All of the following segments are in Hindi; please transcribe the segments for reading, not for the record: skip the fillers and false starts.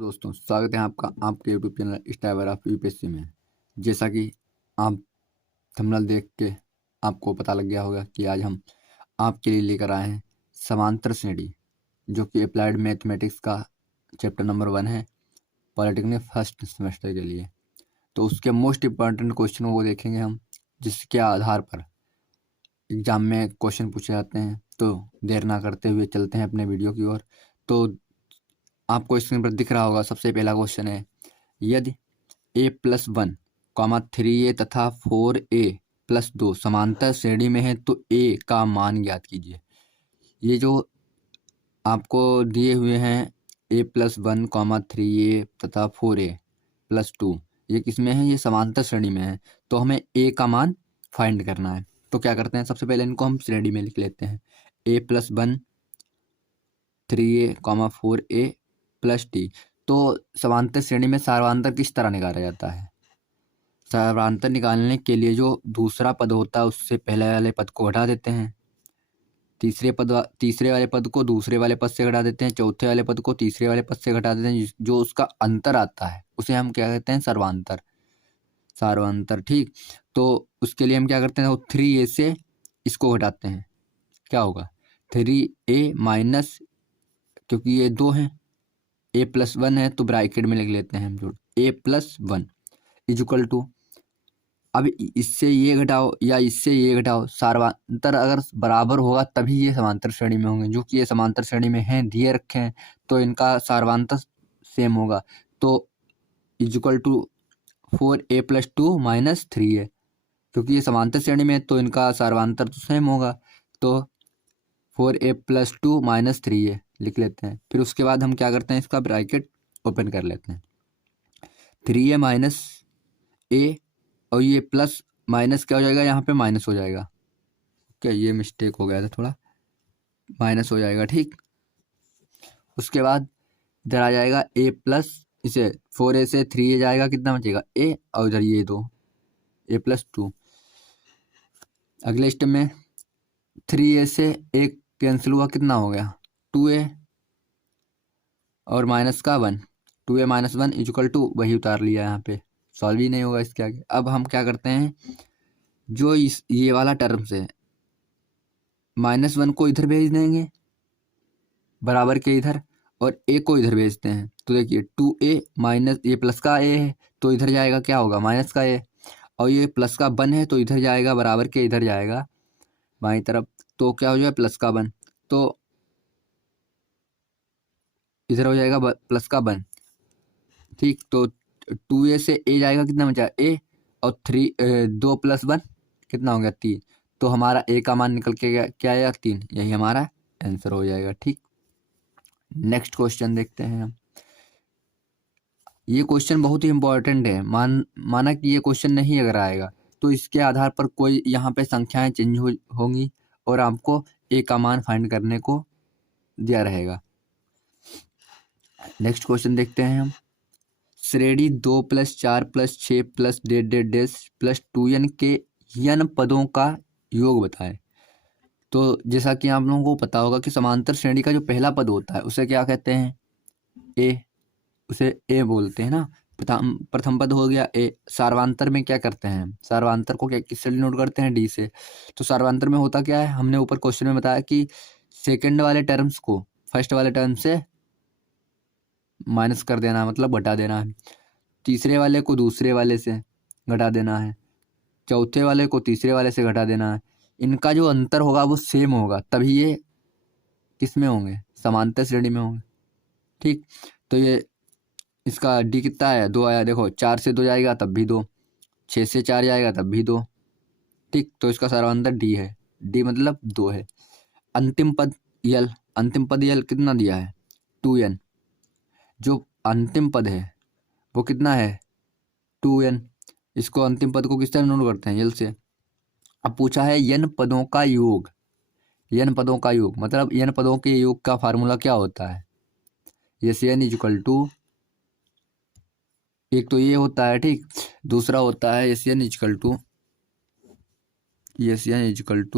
तो दोस्तों स्वागत है आपका आपके यूट्यूब चैनल स्टाइवर ऑफ यूपीएससी में। जैसा कि आप थंबनेल देख के आपको पता लग गया होगा कि आज हम आपके लिए लेकर आए हैं समांतर श्रेणी, जो कि अप्लाइड मैथमेटिक्स का चैप्टर नंबर 1 है पॉलिटेक्निक फर्स्ट सेमेस्टर के लिए। तो उसके मोस्ट इम्पॉर्टेंट क्वेश्चनों को देखेंगे हम, जिसके आधार पर एग्जाम में क्वेश्चन पूछे जाते हैं। तो देर ना करते हुए चलते हैं अपने वीडियो की ओर। तो आपको स्क्रीन पर दिख रहा होगा, सबसे पहला क्वेश्चन है, यदि a+1, 3a तथा 4a+2 समांतर श्रेणी में है तो a का मान ज्ञात कीजिए। ये जो आपको दिए हुए हैं a+1, 3a तथा 4a+2, ये किस में है? ये समांतर श्रेणी में है। तो हमें a का मान फाइंड करना है। तो क्या करते हैं, सबसे पहले इनको हम श्रेणी में लिख लेते हैं। a+1, 3a, 4a+d। तो समांतर श्रेणी में सार्वधातुक किस तरह निकाला जाता है? सार्वधातुक निकालने के लिए जो दूसरा पद होता है उससे पहले वाले पद को घटा देते हैं, तीसरे वाले पद को दूसरे वाले पद से घटा देते हैं, चौथे वाले पद को तीसरे वाले पद से घटा देते हैं। जो उसका अंतर आता है उसे हम क्या कहते हैं? सार्वधातुक। ठीक, तो उसके लिए हम क्या करते हैं? 3a से इसको घटाते हैं, क्या होगा? 3a माइनस, क्योंकि ये 2 हैं, a+1 है तो ब्रैकेट में लिख लेते हैं हम जोड़ a+1 इक्वल टू, अब इससे ये घटाओ या इससे ये घटाओ, सार्वधातुक अगर बराबर होगा तभी ये समांतर श्रेणी में होंगे। जो कि ये समांतर श्रेणी में हैं, दिए रखे हैं, तो इनका सार्वधातुक सेम होगा। तो equal to 4a+2 minus 3a, क्योंकि ये समांतर श्रेणी में है तो इनका सार्वधातुक तो सेम होगा। तो 4a+2 माइनस 3a लिख लेते हैं। फिर उसके बाद हम क्या करते हैं? इसका ब्रैकेट ओपन कर लेते हैं। 3a माइनस a, और ये प्लस माइनस क्या हो जाएगा? यहाँ पे माइनस हो जाएगा। क्या ये मिस्टेक हो गया था, थोड़ा माइनस हो जाएगा। ठीक, उसके बाद इधर आ जाएगा a+, इसे 4a से 3a जाएगा, कितना बचेगा? a, और इधर ये 2, a+2। अगले स्टेप में 3a से एक कैंसिल हुआ, कितना हो गया? 2a और माइनस का 1, 2a माइनस 1 इक्वल टू, वही उतार लिया यहाँ पे, सॉल्व ही नहीं होगा इसके आगे। अब हम क्या करते हैं, जो ये वाला टर्म से -1 को इधर भेज देंगे बराबर के इधर, और a को इधर भेजते हैं। तो देखिए 2a माइनस, ये प्लस का a है तो इधर जाएगा, क्या होगा? माइनस का a, और ये प्लस का 1 है तो इधर जाएगा बराबर के इधर जाएगा बाईं तरफ, तो क्या हो जाएगा? प्लस का 1, तो इधर हो जाएगा प्लस का 1। ठीक, तो 2a से a जाएगा, कितना बचा? a, और 2 + 1 कितना हो गया? 3। तो हमारा a का मान निकल के क्या आया? 3। यही हमारा आंसर हो जाएगा। ठीक, नेक्स्ट क्वेश्चन देखते हैं हम। ये क्वेश्चन बहुत ही इंपॉर्टेंट है। माना कि ये क्वेश्चन नहीं अगर आएगा तो इसके आधार पर कोई यहाँ पे संख्याएं चेंज होंगी और आपको a का मान फाइंड करने को दिया रहेगा। नेक्स्ट क्वेश्चन देखते हैं हम। श्रेणी 2 + 4 + 6 + ++ 2n के n पदों का योग बताएं। तो जैसा कि आप लोगों को पता होगा कि समांतर श्रेणी का जो पहला पद होता है उसे क्या कहते हैं? a, उसे a बोलते हैं ना। प्रथम पद हो गया a। सार्वधातुक में क्या करते हैं? सार्वधातुक को क्या किससे डिनोट करते हैं? d से। तो सार्वधातुक में होता क्या है? हमने ऊपर क्वेश्चन में बताया कि सेकंड वाले टर्म्स को फर्स्ट वाले टर्म से माइनस कर देना, मतलब घटा देना है। तीसरे वाले को दूसरे वाले से घटा देना है, चौथे वाले को तीसरे वाले से घटा देना है। इनका जो अंतर होगा वो सेम होगा, तभी ये किस में होंगे? समांतर श्रेणी में होंगे। ठीक, तो ये इसका डी कितना आया? 2 आया। देखो 4 से 2 जाएगा तब भी 2, 6 से 4 जाएगा तब भी 2। ठीक, तो इसका सार्वधातुक डी है। डी मतलब 2 है। अंतिम पद यल, अंतिम पद यल कितना दिया है? 2n। जो अंतिम पद है वो कितना है? 2n। इसको अंतिम पद को किस तरह नोट करते हैं? यल से। अब पूछा है n पदों का योग। n पदों का योग मतलब n पदों के योग का फार्मूला क्या होता है? यस n इक्वल टू, एक तो ये होता है, ठीक, दूसरा होता है S n equal to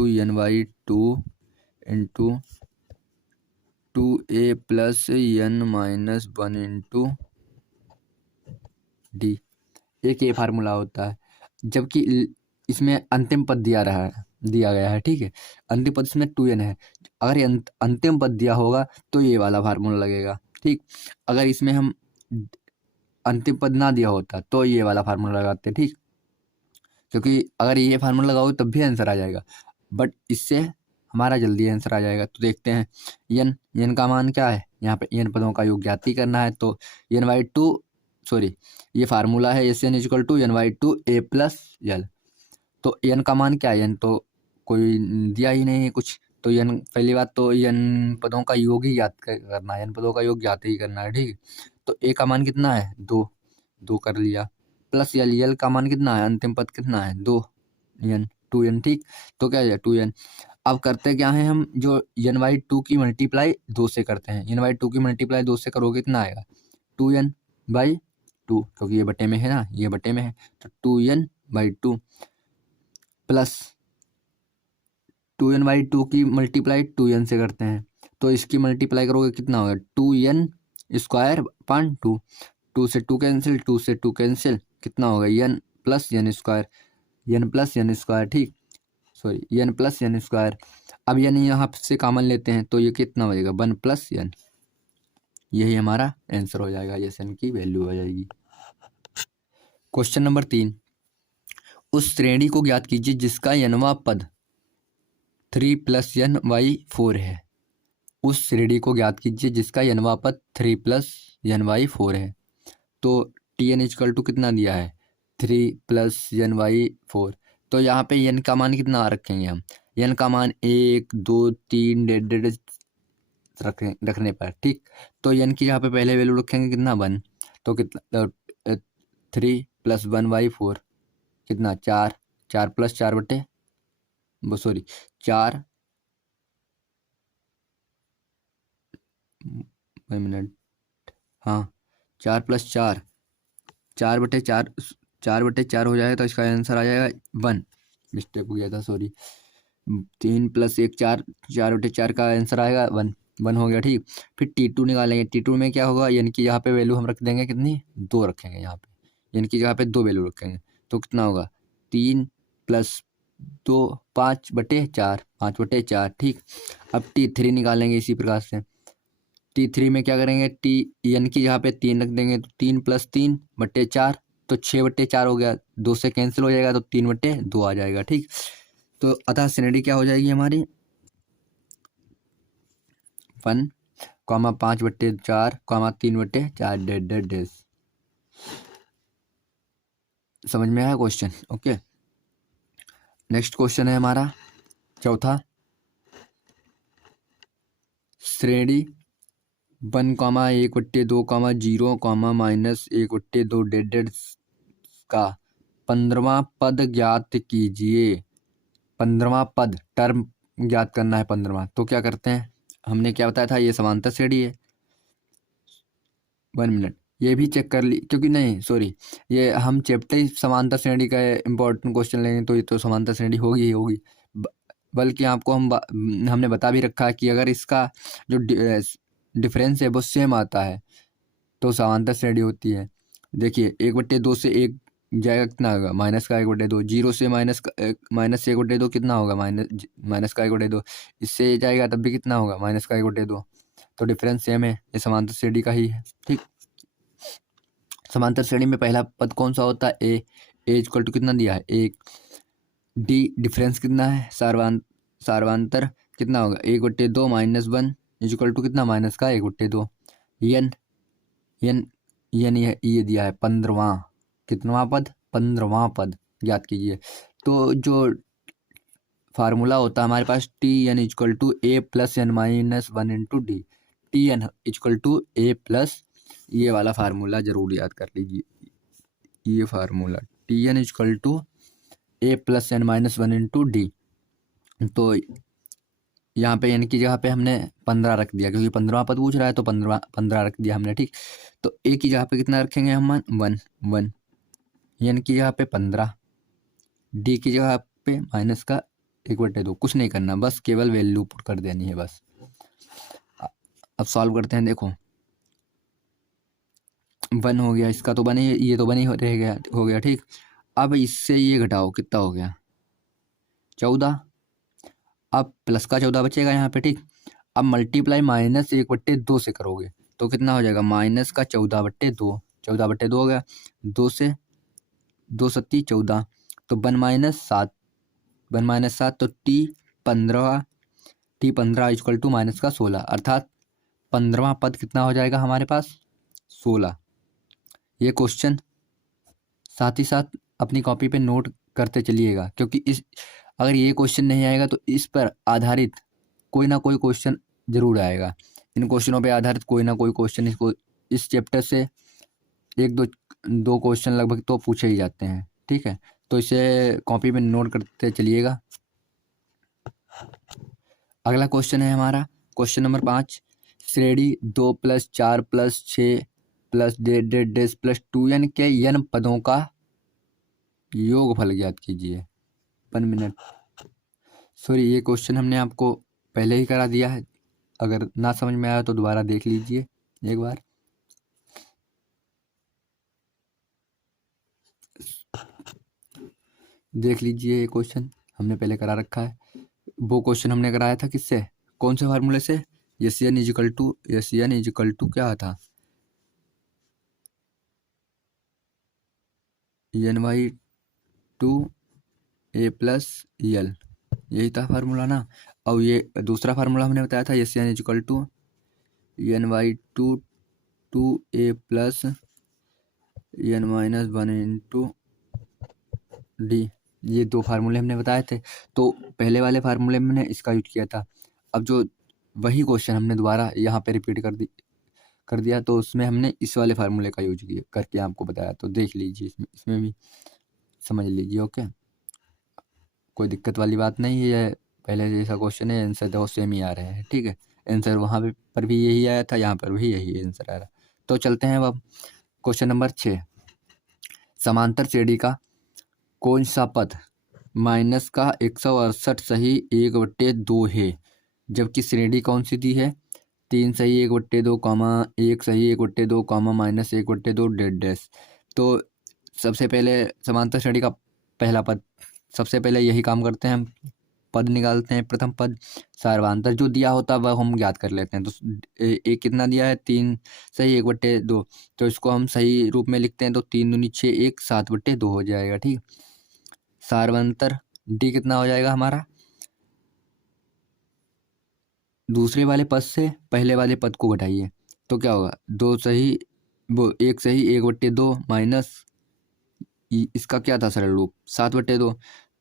n/2 into 2a + n - 1 into D, एक ये फार्मूला होता है। जबकि इसमें अंतिम पद दिया गया है, ठीक है, अंतिम पद इसमें 2n है। अगर ये अंतिम पद दिया होगा तो ये वाला फार्मूला लगेगा, ठीक। अगर इसमें हम अंतिम पद ना दिया होता तो ये वाला फार्मूला लगाते, ठीक, क्योंकि अगर ये फार्मूला लगाओगे तब भी आंसर आ जाएगा, बट इससे हमारा जल्दी आंसर आ जाएगा। तो देखते हैं यन का मान क्या है, यहाँ पे n पदों का योग ज्ञात ही करना है। तो ये फार्मूला है S N equal to n/2 a plus l। तो n का मान क्या है, n तो कोई दिया ही नहीं है कुछ, तो n पहली बात तो n पदों का योग ही याद करना है, n पदों का योग ज्ञात ही करना है, ठीक है। तो a का मान कितना है 2 कर लिया, प्लस l का मान कितना है, अंतिम पद कितना है 2n, ठीक। तो क्या है 2n। अब करते क्या है हम, जो n/2 की मल्टीप्लाई 2 से करते हैं, n/2 की मल्टीप्लाई 2 से करोगे कितना आएगा 2n/2, क्योंकि ये बटे में है ना, ये बटे में है, तो 2n/2 प्लस 2n/2 की मल्टीप्लाई 2n से करते हैं, तो इसकी मल्टीप्लाई करोगे कितना होगा 2n² 2 से 2 कैंसिल, 2 से 2 कैंसिल, कितना होगा n प्लस n स्क्वायर, ठीक, n प्लस n स्क्वायर। अब n यहाँ से कॉमन लेते हैं तो ये कितना बचेगा 1 प्लस n, यही हमारा आंसर हो जाएगा, ये n की वैल्यू हो जाएगी। क्वेश्चन नंबर 3, उस श्रेणी को ज्ञात कीजिए जिसका n वां पद 3 + n/4 है। उस श्रेणी को ज्ञात कीजिए जिसका n वां पद 3 + n/4 है। तो tn इक्वल टू कितना दिया है 3 + n/4। तो यहाँ पे n का मान कितना रखेंगे हम, n का मान 1 2 3 डेड रखने पर, ठीक। तो n की यहाँ पे पहले वैल्यू रखेंगे कितना 1, तो कितना 3 + 1/4 कितना 4, 4 + 4 बटे 4 मिनट, हाँ 4 + 4 4 बटे 4 4 बटे 4 हो जाएगा, तो इसका आंसर आ जाएगा 1, मिस्टेक हो गया था, सॉरी। 3 + 1 4, 4 बटे 4 का आंसर आएगा 1 हो गया, ठीक। फिर T2 निकालेंगे, T2 में क्या होगा, यानी कि यहाँ पे वैल्यू हम रख देंगे कितनी 2 रखेंगे यहाँ पे, यानी कि यहाँ पे 2 वैल्यू रखेंगे, तो कितना होगा 3 + 2 5 बटे 4, ठीक। अब T3 निकालेंगे इसी प्रकार से, T3 में क्या करेंगे, n की जगह पे 3 रख देंगे, तो 3 + 3 बटे 4, तो 6 बटे 4 हो गया, 2 से कैंसिल हो जाएगा, तो 3 बटे 2 आ जाएगा, ठीक। तो अतः श्रेणी क्या हो जाएगी हमारी 1, 5 बटे 4, 3 बटे 4 डेड। समझ में आया क्वेश्चन, ओके। नेक्स्ट क्वेश्चन है हमारा चौथा, श्रेणी 1, 1/2, 0, -1/2 डेड का 15वां पद ज्ञात कीजिए। 15वां पद टर्म ज्ञात करना है 15वां, तो क्या करते हैं, हमने क्या बताया था, ये समांतर श्रेणी है। 1 मिनट, ये भी चेक कर ली, क्योंकि नहीं सॉरी, ये हम चैप्टर ही समांतर श्रेणी का इम्पोर्टेंट क्वेश्चन लेंगे, तो ये तो समांतर श्रेणी होगी ही होगी। बल्कि आपको हमने बता भी रखा है कि अगर इसका जो डिफरेंस है वो सेम आता है तो समांतर श्रेणी होती है। देखिए 1/2 से 1 जाएगा, कितना होगा -1/2, 0 से -1/2 कितना होगा -1/2, इससे ये जाएगा तब भी कितना होगा -1/2, तो डिफरेंस सेम है, ये समांतर श्रेणी का ही है, ठीक। समांतर श्रेणी में पहला पद कौन सा होता है ए इक्वल टू कितना दिया है 1, डी डिफरेंस कितना है सार्वंतर कितना होगा 1/2 -1 इक्वल टू कितना -1/2, एन ये दिया है 15वां, कितनवां पद 15वां पद याद कीजिए। तो जो फार्मूला होता है हमारे पास Tn equal to a + n-1 × d, Tn equal to a plus, ये वाला फार्मूला जरूर याद कर लीजिए, ये formula Tn equal to a + n-1 × d। तो यहाँ पे n की जगह पे हमने 15 रख दिया, क्योंकि 15वां पद पूछ रहा है, तो 15 रख दिया हमने, ठीक। तो a की जगह पे कितना रखेंगे हम 1, n की जगह पे 15, d की जगह पे -1/2, कुछ नहीं करना, बस केवल वैल्यू पुट कर देनी है बस। अब सॉल्व करते हैं, देखो 1 हो गया, इसका तो 1 ही, ये तो 1 ही रह गया, हो गया ठीक। अब इससे ये घटाओ, कितना हो गया 14। अब प्लस का 14 बचेगा यहाँ पे ठीक। अब मल्टीप्लाई -1/2 से करोगे तो कितना हो जाएगा, -14/2, 14/2 हो गया। 2 से 2 सत्ती 14, तो 1 - 7 तो T15 इक्वल टू माइनस का 16, अर्थात 15वां पद कितना हो जाएगा हमारे पास 16। ये क्वेश्चन साथ ही साथ अपनी कॉपी पे नोट करते चलिएगा, क्योंकि अगर ये क्वेश्चन नहीं आएगा तो इस पर आधारित कोई ना कोई क्वेश्चन जरूर आएगा। इन क्वेश्चनों पे आधारित कोई ना कोई क्वेश्चन इस चैप्टर से एक दो क्वेश्चन लगभग तो पूछे ही जाते हैं, ठीक है। तो इसे कॉपी में नोट करते चलिएगा। अगला क्वेश्चन है हमारा क्वेश्चन नंबर 5। श्रेणी 2 + 4 + 6 + डेढ़ +2n के n पदों का योगफल ज्ञात कीजिए। 1 मिनट, सॉरी, ये क्वेश्चन हमने आपको पहले ही करा दिया है। अगर ना समझ में आया तो दोबारा देख लीजिए एक बार। देख लीजिए, ये क्वेश्चन हमने पहले करा रखा है। वो क्वेश्चन हमने कराया था किससे, कौन से फार्मूले से, Sn इजिकल टू क्या था, ny2 a + l, यही था फार्मूला ना। और ये दूसरा फार्मूला हमने बताया था Sn equal to ny2 2a + n - 1 × d, ये 2 फार्मूले हमने बताए थे। तो पहले वाले फार्मूले में हमने इसका यूज किया था। अब जो वही क्वेश्चन हमने दोबारा यहाँ पे रिपीट कर दिया, तो उसमें हमने इस वाले फार्मूले का यूज करके आपको बताया। तो देख लीजिए, इसमें भी समझ लीजिए। ओके, कोई दिक्कत वाली बात नहीं है। पहले जैसा क्वेश्चन है, आंसर दो सेम ही आ रहे हैं, ठीक है। आंसर वहाँ पर भी यही आया था, यहाँ पर भी यही आंसर आ रहा। तो चलते हैं अब क्वेश्चन नंबर 6। समांतर श्रेणी का कौन सा पद माइनस का 168 सही 1/2 है, जबकि श्रेणी कौन सी दी है, 3 सही 1/2, 1 सही 1/2, -1/2 डेढ़। तो सबसे पहले समांतर श्रेणी का पहला पद, सबसे पहले यही काम करते हैं हम, पद निकालते हैं। प्रथम पद सर्वांतर जो दिया होता है वह हम ज्ञात कर लेते हैं। तो एक कितना दिया है, 3 सही 1/2, तो इसको हम सही रूप में लिखते हैं। तो 3 दूनी 6, 1 7/2 हो जाएगा, ठीक। सार्वंतर डी कितना हो जाएगा हमारा, दूसरे वाले पद से पहले वाले पद को घटाइए तो क्या होगा, 2 सही वो 1 सही 1/2 माइनस इसका क्या था सरल रूप 7/2।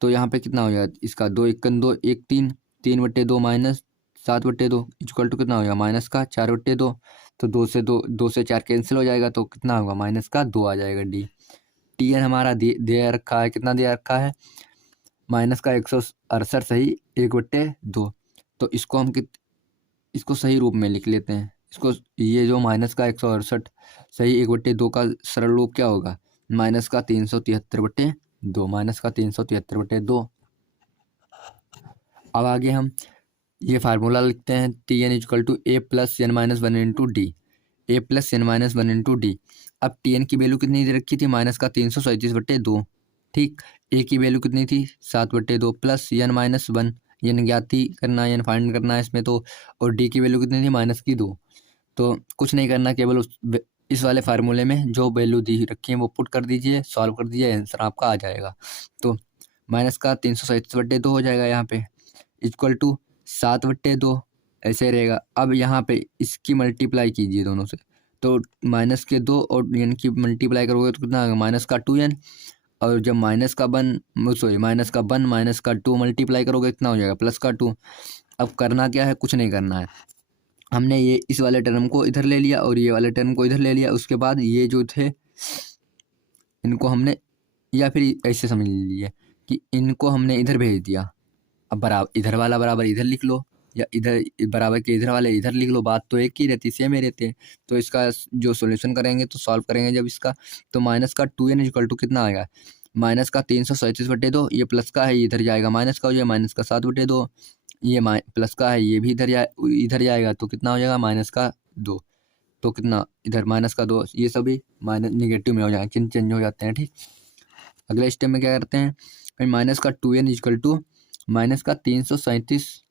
तो यहाँ पे कितना हो जाएगा इसका, 2 1 2 1 3 3/2 माइनस 7/2 इक्वल टू कितना हो जाएगा माइनस का 4/2। तो 2 से 4 कैंसिल हो जाएगा, तो कितना होगा माइनस का 2 आ जाएगा। डी टी एन हमारा दे रखा है, कितना दे रखा है, माइनस का 168 सही 1/2। तो इसको हम इसको सही रूप में लिख लेते हैं। इसको ये जो माइनस का 168 सही 1/2 का सरल रूप क्या होगा, माइनस का 373/2, माइनस का 373/2। अब आगे हम ये फार्मूला लिखते हैं, Tn equal to a + n - 1 into D, a + n - 1 into D. अब Tn की वैल्यू कितनी दे रखी थी, माइनस का 337/2, ठीक। a की वैल्यू कितनी थी 7/2 प्लस n - 1, n ज्ञात ही करना है, n फाइंड करना है इसमें तो। और d की वैल्यू कितनी थी माइनस की 2। तो कुछ नहीं करना, केवल इस वाले फार्मूले में जो वैल्यू दी रखी है वो पुट कर दीजिए, सॉल्व कर दीजिए, आंसर आपका आ जाएगा। तो माइनस का 337/2 हो जाएगा यहाँ पे, इक्वल टू 7/2 ऐसे रहेगा। अब यहाँ पे इसकी मल्टीप्लाई कीजिए दोनों से, तो माइनस के 2 और n की मल्टीप्लाई करोगे तो कितना आएगा माइनस का 2n। और जब माइनस का 1 माइनस का 2 मल्टीप्लाई करोगे कितना हो जाएगा प्लस का 2। अब करना क्या है, कुछ नहीं करना है, हमने ये इस वाले टर्म को इधर ले लिया और ये वाले टर्म को इधर ले लिया। उसके बाद ये जो थे इनको हमने, या फिर ऐसे समझ लीजिए कि इनको हमने इधर भेज दिया। अब बराबर इधर वाला बराबर इधर लिख लो, या इधर बराबर के इधर वाले इधर लिख लो, बात तो एक ही रहती, सेम ही रहते हैं। तो इसका जो सॉल्यूशन करेंगे, तो सॉल्व करेंगे जब इसका, तो माइनस का 2n इक्वल टू कितना आएगा, माइनस का 337/2, ये प्लस का है, ये इधर जाएगा माइनस का हो जाएगा, माइनस का 7/2, ये प्लस का है, ये भी इधर जाएगा, तो कितना हो जाएगा माइनस का 2। तो कितना इधर माइनस का 2, ये सभी माइनस निगेटिव में हो जाएगा, चिन्ह चेंज हो जाते हैं। ठीक, अगले स्टेप में क्या करते हैं, फिर माइनस का 2n इक्वल टू माइनस का 337।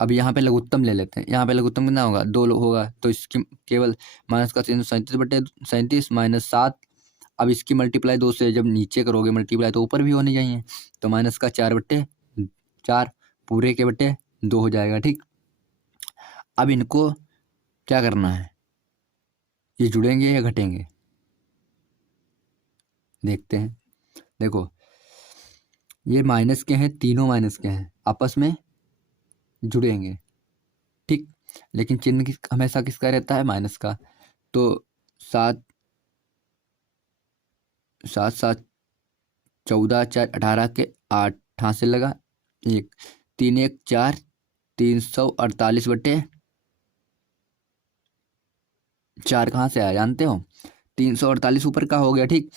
अब यहाँ पे लघुत्तम ले लेते हैं, यहाँ पे लघुत्तम कितना होगा, 2 होगा, तो इसकी केवल माइनस का 337/37 -7। अब इसकी मल्टीप्लाई 2 से जब नीचे करोगे मल्टीप्लाई तो ऊपर भी होनी चाहिए, तो माइनस का 4/4 पूरे के बटे 2 हो जाएगा। ठीक, अब इनको क्या करना है, ये जुड़ेंगे या घटेंगे, देखते हैं। देखो ये माइनस के हैं, तीनों माइनस के हैं, आपस में जुड़ेंगे। ठीक, लेकिन चिन्ह हमेशा किसका रहता है, माइनस का। तो 7 7 7 14 4 18 के 8 हासिल लगा, 1 3 1 4 348/4 कहाँ से आया जानते हो, 348 ऊपर का हो गया। ठीक,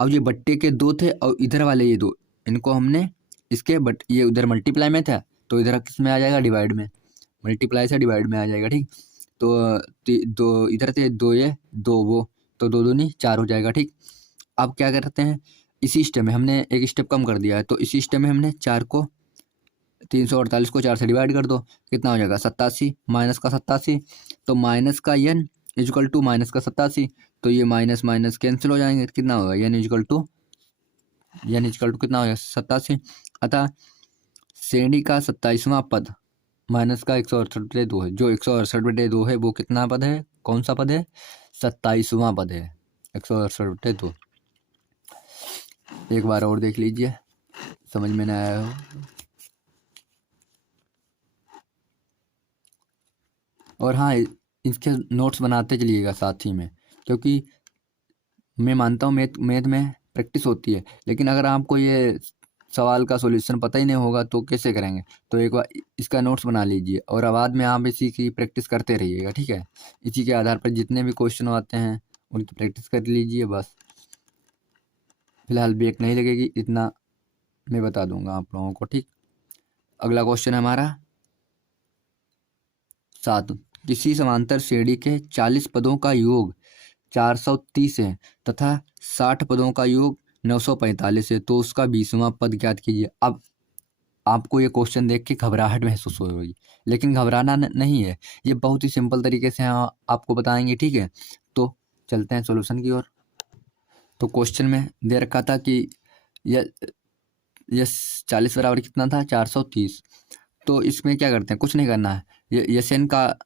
अब ये बट्टे के 2 थे और इधर वाले ये 2, इनको हमने इसके बट ये उधर मल्टीप्लाई में था तो इधर किस में आ जाएगा, डिवाइड में, मल्टीप्लाई से डिवाइड में आ जाएगा। ठीक, तो 2 इधर थे, 2 ये 2 वो, तो 2 दूनी 4 हो जाएगा। ठीक, अब क्या करते हैं, इसी स्टेप में हमने एक स्टेप कम कर दिया है, तो इसी स्टेप में हमने 348 को 4 से डिवाइड कर दो, कितना हो जाएगा 87 माइनस का 87, तो माइनस का n इक्वल टू माइनस का 87, तो ये माइनस माइनस कैंसिल हो जाएंगे, कितना होगा n इक्वल टू कितना हो जाएगा 87। अतः श्रेणी का 27वां पद माइनस का 168/2 है, जो 168/2 है वो कितना पद है, कौन सा पद है, 27वां पद है, 168/2। एक बार और देख लीजिए, समझ में ना आया हो। और हाँ, इसके नोट्स बनाते चलिएगा साथ ही में, क्योंकि मैं मानता हूँ मैथ में प्रैक्टिस होती है, लेकिन अगर आपको ये सवाल का सॉल्यूशन पता ही नहीं होगा तो कैसे करेंगे। तो एक बार इसका नोट्स बना लीजिए और बाद में आप इसी की प्रैक्टिस करते रहिएगा। ठीक है, इसी के आधार पर जितने भी क्वेश्चन आते हैं उनकी प्रैक्टिस कर लीजिए। बस फिलहाल ब्रेक नहीं लगेगी, इतना मैं बता दूंगा आप लोगों को। ठीक, अगला क्वेश्चन है हमारा 7, किसी समांतर श्रेणी के 40 पदों का योग 430 है तथा 60 पदों का योग 945 है, तो उसका 20वां पद ज्ञात कीजिए। अब आपको ये क्वेश्चन देख के घबराहट महसूस होगी, लेकिन घबराना नहीं है, ये बहुत ही सिंपल तरीके से आपको बताएंगे। ठीक है, तो चलते हैं सॉल्यूशन की ओर। तो क्वेश्चन में दे रखा था कि ये 40 बराबर कितना था, 430। तो इसमें क्या करते हैं, कुछ नहीं करना है, ये SN का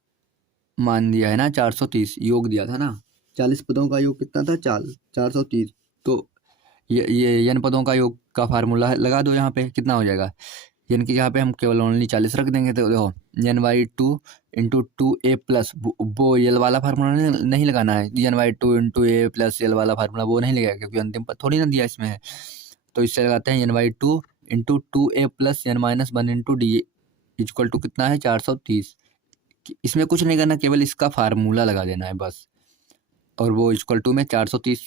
मान दिया है ना, 430 योग दिया था ना, 40 पदों का योग कितना था, 430। तो ये n पदों का योग का फार्मूला लगा दो, यहाँ पे कितना हो जाएगा, n की जगह पे हम केवल ओनली 40 रख देंगे, तो देखो n/2 इंटू 2a प्लस, वो यल वाला फार्मूला नहीं लगाना है, n/2 इंटू a प्लस यल वाला फार्मूला वो नहीं लगाएगा, क्योंकि अंतिम पद थोड़ी ना दिया इसमें है। तो इससे लगाते हैं n/2 into 2a plus n-1 into d equal to कितना है, 430। इसमें कुछ नहीं करना, केवल इसका फार्मूला लगा देना है बस, और वो इक्वल टू में 430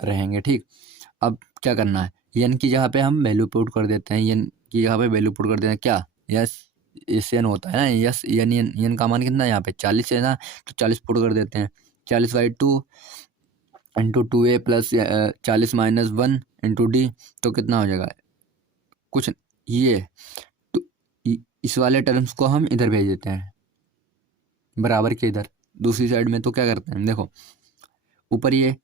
रहेंगे। ठीक, अब क्या करना है, n की जगह पे हम वैल्यू पुट कर देते हैं, n की जगह पे वैल्यू पुट कर देते हैं, क्या यस n होता है ना, यस n का मान कितना है यहाँ पे 40 है ना, तो 40 पुट कर देते हैं, 40/2 into 2a plus 40-1 into d, तो कितना हो जाएगा कुछ ये, तो इस वाले टर्म्स को हम इधर भेज देते हैं बराबर के इधर दूसरी साइड में। तो क्या करते हैं, देखो ऊपर ये,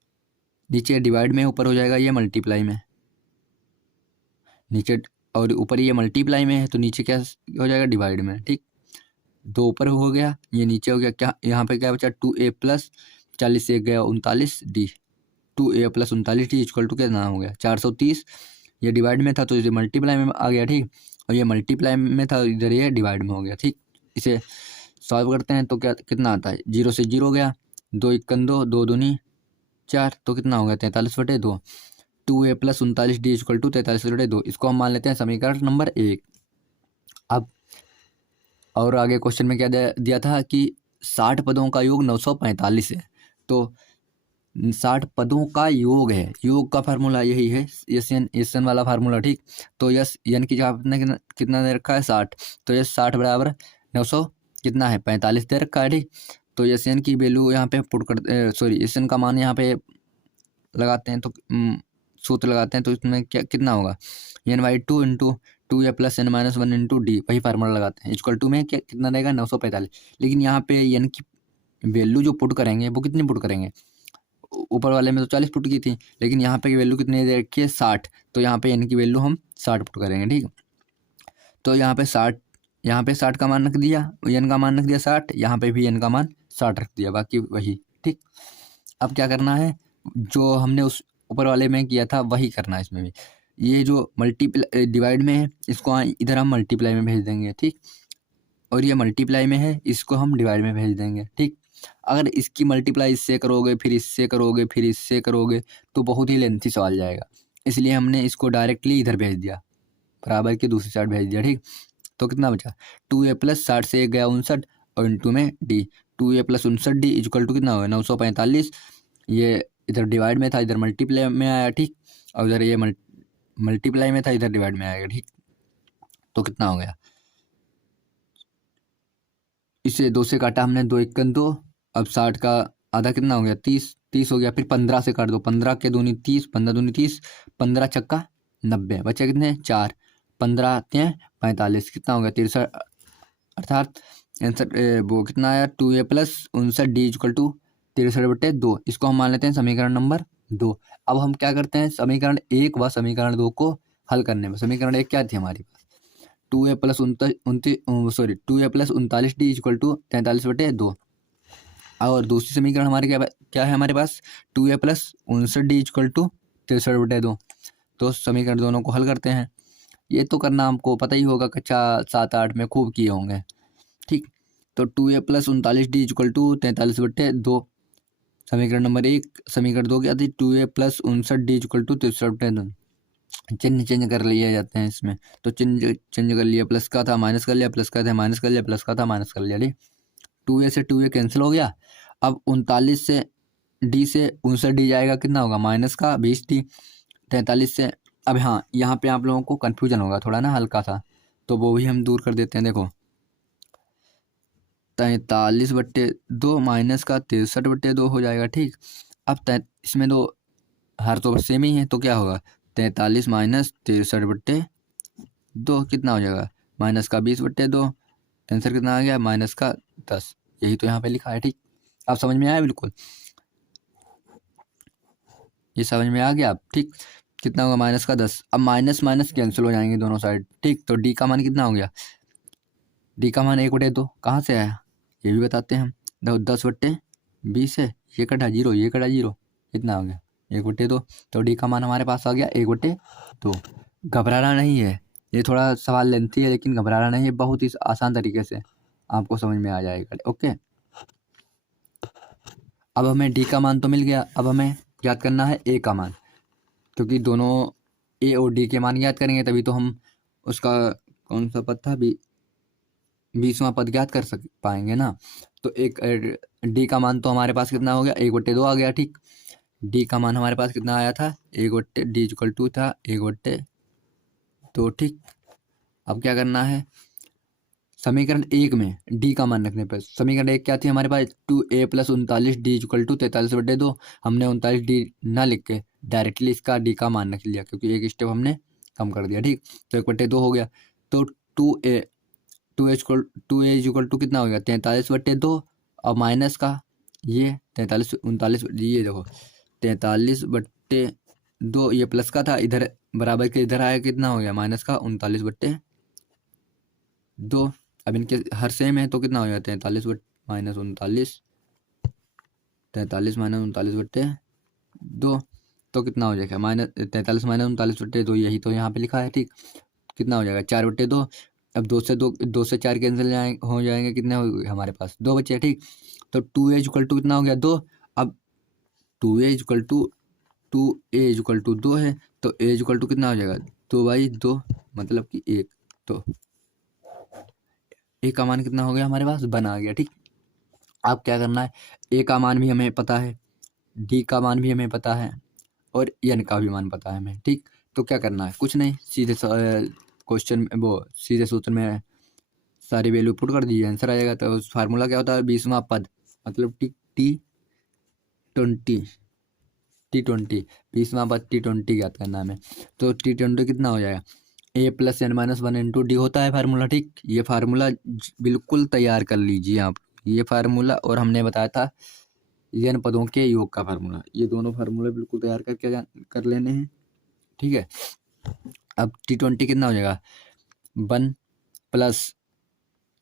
नीचे डिवाइड में ऊपर हो जाएगा ये मल्टीप्लाई में, नीचे और ऊपर ये मल्टीप्लाई में है तो नीचे क्या हो जाएगा, डिवाइड में। ठीक, 2 ऊपर हो गया, ये नीचे हो गया, क्या यहाँ पे क्या बचा, 2a प्लस 40 से गया 39d, 2a plus 39d equal to कितना हो गया, 430। ये डिवाइड में था तो इसे मल्टीप्लाई में आ गया। ठीक, और ये मल्टीप्लाई में था इधर ये डिवाइड में हो गया। ठीक, इसे सॉल्व करते हैं तो क्या कितना आता है, 0 से 0 गया, 2 1 2, 2 दूनी 4, तो कितना हो गया 43/2, 2a plus 39d equal to 43/2, इसको हम मान लेते हैं समीकरण नंबर 1। अब और आगे क्वेश्चन में क्या दिया था कि 60 पदों का योग 945 है, तो 60 पदों का योग है, योग का फार्मूला यही है, एस एन वाला फार्मूला। ठीक, तो यस n की जगह कितना दे रखा है 60, तो यस 60 बराबर 900 कितना है 45 दे रखा है। ठीक, तो एस एन की वैल्यू यहाँ पे पुट कर सॉरी एस एन का मान यहाँ पे लगाते हैं, तो सूत्र लगाते हैं, तो इसमें क्या कितना होगा, N by two into two A plus N minus one into D, वही फार्मूला लगाते हैं, इक्वल टू में क्या कितना रहेगा 945। लेकिन यहाँ पे एन की वैल्यू जो पुट करेंगे वो कितनी पुट करेंगे, ऊपर वाले में तो 40 पुट की थी, लेकिन यहाँ पे वैल्यू कितनी दे रखी है 60, तो यहाँ पे एन की वैल्यू हम 60 पुट करेंगे। ठीक, तो यहाँ पे 60, यहाँ पे 60 का मान रख दिया, एन का मान रख दिया 60, यहाँ पे भी एन का मान 60 रख दिया, बाकी वही। ठीक, अब क्या करना है, जो हमने उस ऊपर वाले में किया था वही करना है इसमें भी। ये जो मल्टीप्लाई डिवाइड में है इसको इधर हम मल्टीप्लाई में भेज देंगे। ठीक, और ये मल्टीप्लाई में है इसको हम डिवाइड में भेज देंगे। ठीक, अगर इसकी मल्टीप्लाई इससे करोगे फिर इससे करोगे फिर इससे करोगे तो बहुत ही लेंथी सवाल जाएगा, इसलिए हमने इसको डायरेक्टली इधर भेज दिया, बराबर की दूसरी साइड भेज दिया। ठीक, तो कितना बचा, 2a प्लस 60 से 1 गया 59 और इंटू में D, 2a plus 59 D equal to कितना होगा 945। ये इधर डिवाइड में था इधर मल्टीप्लाई में आया। ठीक, और इधर ये मल्टीप्लाई में था इधर डिवाइड में आएगा। ठीक, तो कितना हो गया, इसे 2 से काटा हमने, 2 1 2, अब 60 का आधा कितना हो गया 30, 30 हो गया, फिर 15 से काट दो, 15 के दूनी 30, 15 दूनी 30, 15 छक्का 90, बचे कितने 4, 15 45, कितना हो गया 63, अर्थात आंसर वो कितना आया 2a plus 59 D equal to 63/2। इसको हम मान लेते हैं समीकरण नंबर 2। अब हम क्या करते हैं, समीकरण 1 व समीकरण 2 को हल करने में, समीकरण 1 क्या थी हमारी पास, 2a plus 39 D equal to 43/2, और दूसरी समीकरण हमारे क्या है हमारे पास 2a plus 59 D equal to 63/2। तो समीकरण दोनों को हल करते हैं, ये तो करना हमको पता ही होगा, कक्षा 7-8 में खूब किए होंगे। ठीक, तो 2a plus 39 D equal to 43/2 समीकरण नंबर 1। समीकरण 2 क्या थी, 2a plus 59 D equal to 63/2, चिन्ह चेंज कर लिए जाते हैं इसमें, तो चिन्ह चेंज कर लिया, प्लस का था माइनस कर लिया, प्लस का था माइनस कर लिया, प्लस का था माइनस कर लिया। ठीक, 2a से 2a कैंसिल हो गया, अब 39 से डी से 59 डी जाएगा, कितना होगा माइनस का 20 डी, 43 से, अब हाँ यहाँ पे आप लोगों को कन्फ्यूजन होगा थोड़ा ना हल्का सा, तो वो भी हम दूर कर देते हैं। देखो 43/2 माइनस का 63/2 हो जाएगा। ठीक, अब इसमें तो हर तो सेम ही है, तो क्या होगा 43 माइनस 63/2 कितना हो जाएगा माइनस का 20/2, आंसर कितना आ गया माइनस का 10, यही तो यहाँ पे लिखा है। ठीक, अब समझ में आया बिल्कुल, ये समझ में आ गया आप। ठीक, कितना होगा माइनस का 10, अब माइनस माइनस कैंसिल हो जाएंगे दोनों साइड। ठीक, तो डी का मान कितना हो गया, डी का मान 1/2 कहाँ से आया ये भी बताते हैं हम, देखो 10/20 है, ये कटा 0, ये कटा 0, कितना हो गया 1/2, तो डी का मान हमारे पास आ गया 1/2। घबराना नहीं है, ये थोड़ा सवाल लेंथी है लेकिन घबराना नहीं है, बहुत ही आसान तरीके से आपको समझ में आ जाएगा। ओके, अब हमें डी का मान तो मिल गया, अब हमें याद करना है ए का मान, क्योंकि दोनों ए और डी के मान याद करेंगे तभी तो हम उसका कौन सा पद था 20वां पद ज्ञात कर पाएंगे ना। तो एक डी का मान तो हमारे पास कितना हो गया 1/2 आ गया। ठीक, डी का मान हमारे पास कितना आया था 1/डी इक्वल टू था 1/2। ठीक, अब क्या करना है, समीकरण 1 में डी का मान रखने पर, समीकरण 1 क्या थी हमारे पास 2a plus 39 D equal to 43/2, हमने 39 डी ना लिख के डायरेक्टली इसका डी का मान रख लिया, क्योंकि एक स्टेप हमने कम कर दिया। ठीक, तो 1/2 हो गया, तो 2a इक्वल टू कितना हो गया 43/2, और माइनस का ये 43 39, ये देखो 43/2, ये प्लस का था इधर बराबर के इधर आया, कितना हो गया माइनस का 39/2। अब इनके हर सेम है तो कितना हो गया 43 माइनस 39, 43 माइनस 39/2, तो कितना हो जाएगा माइनस 43 माइनस 39/2, यही तो यहाँ पे लिखा है। ठीक, कितना हो जाएगा 4/2, अब 2 से 4 कैंसिल हो जाएंगे, कितने हो गए हमारे पास 2 बचे। ठीक, तो 2a इक्वल टू कितना हो गया 2, अब 2a इक्वल टू 2 है, तो a इक्वल टू कितना हो जाएगा 2/2, मतलब कि 1, तो ए का मान कितना हो गया हमारे पास 1 आ गया। ठीक, अब क्या करना है, ए का मान भी हमें पता है, डी का मान भी हमें पता है, और एन का भी मान पता है हमें। ठीक, तो क्या करना है, कुछ नहीं, सीधे क्वेश्चन वो सीधे सूत्र में सारी वैल्यू पुट कर दीजिए, आंसर आ जाएगा। तो फार्मूला क्या होता है 20वां पद, मतलब T20 T20 20वां पद T20 याद करना हमें। तो T20 कितना हो जाएगा, A+n-1 × D होता है फार्मूला। ठीक, ये फार्मूला बिल्कुल तैयार कर लीजिए आप, ये फार्मूला, और हमने बताया था n पदों के योग का फार्मूला। ये दोनों फार्मूले बिल्कुल तैयार करके कर लेने हैं। ठीक है, अब T20 कितना हो जाएगा, 1 प्लस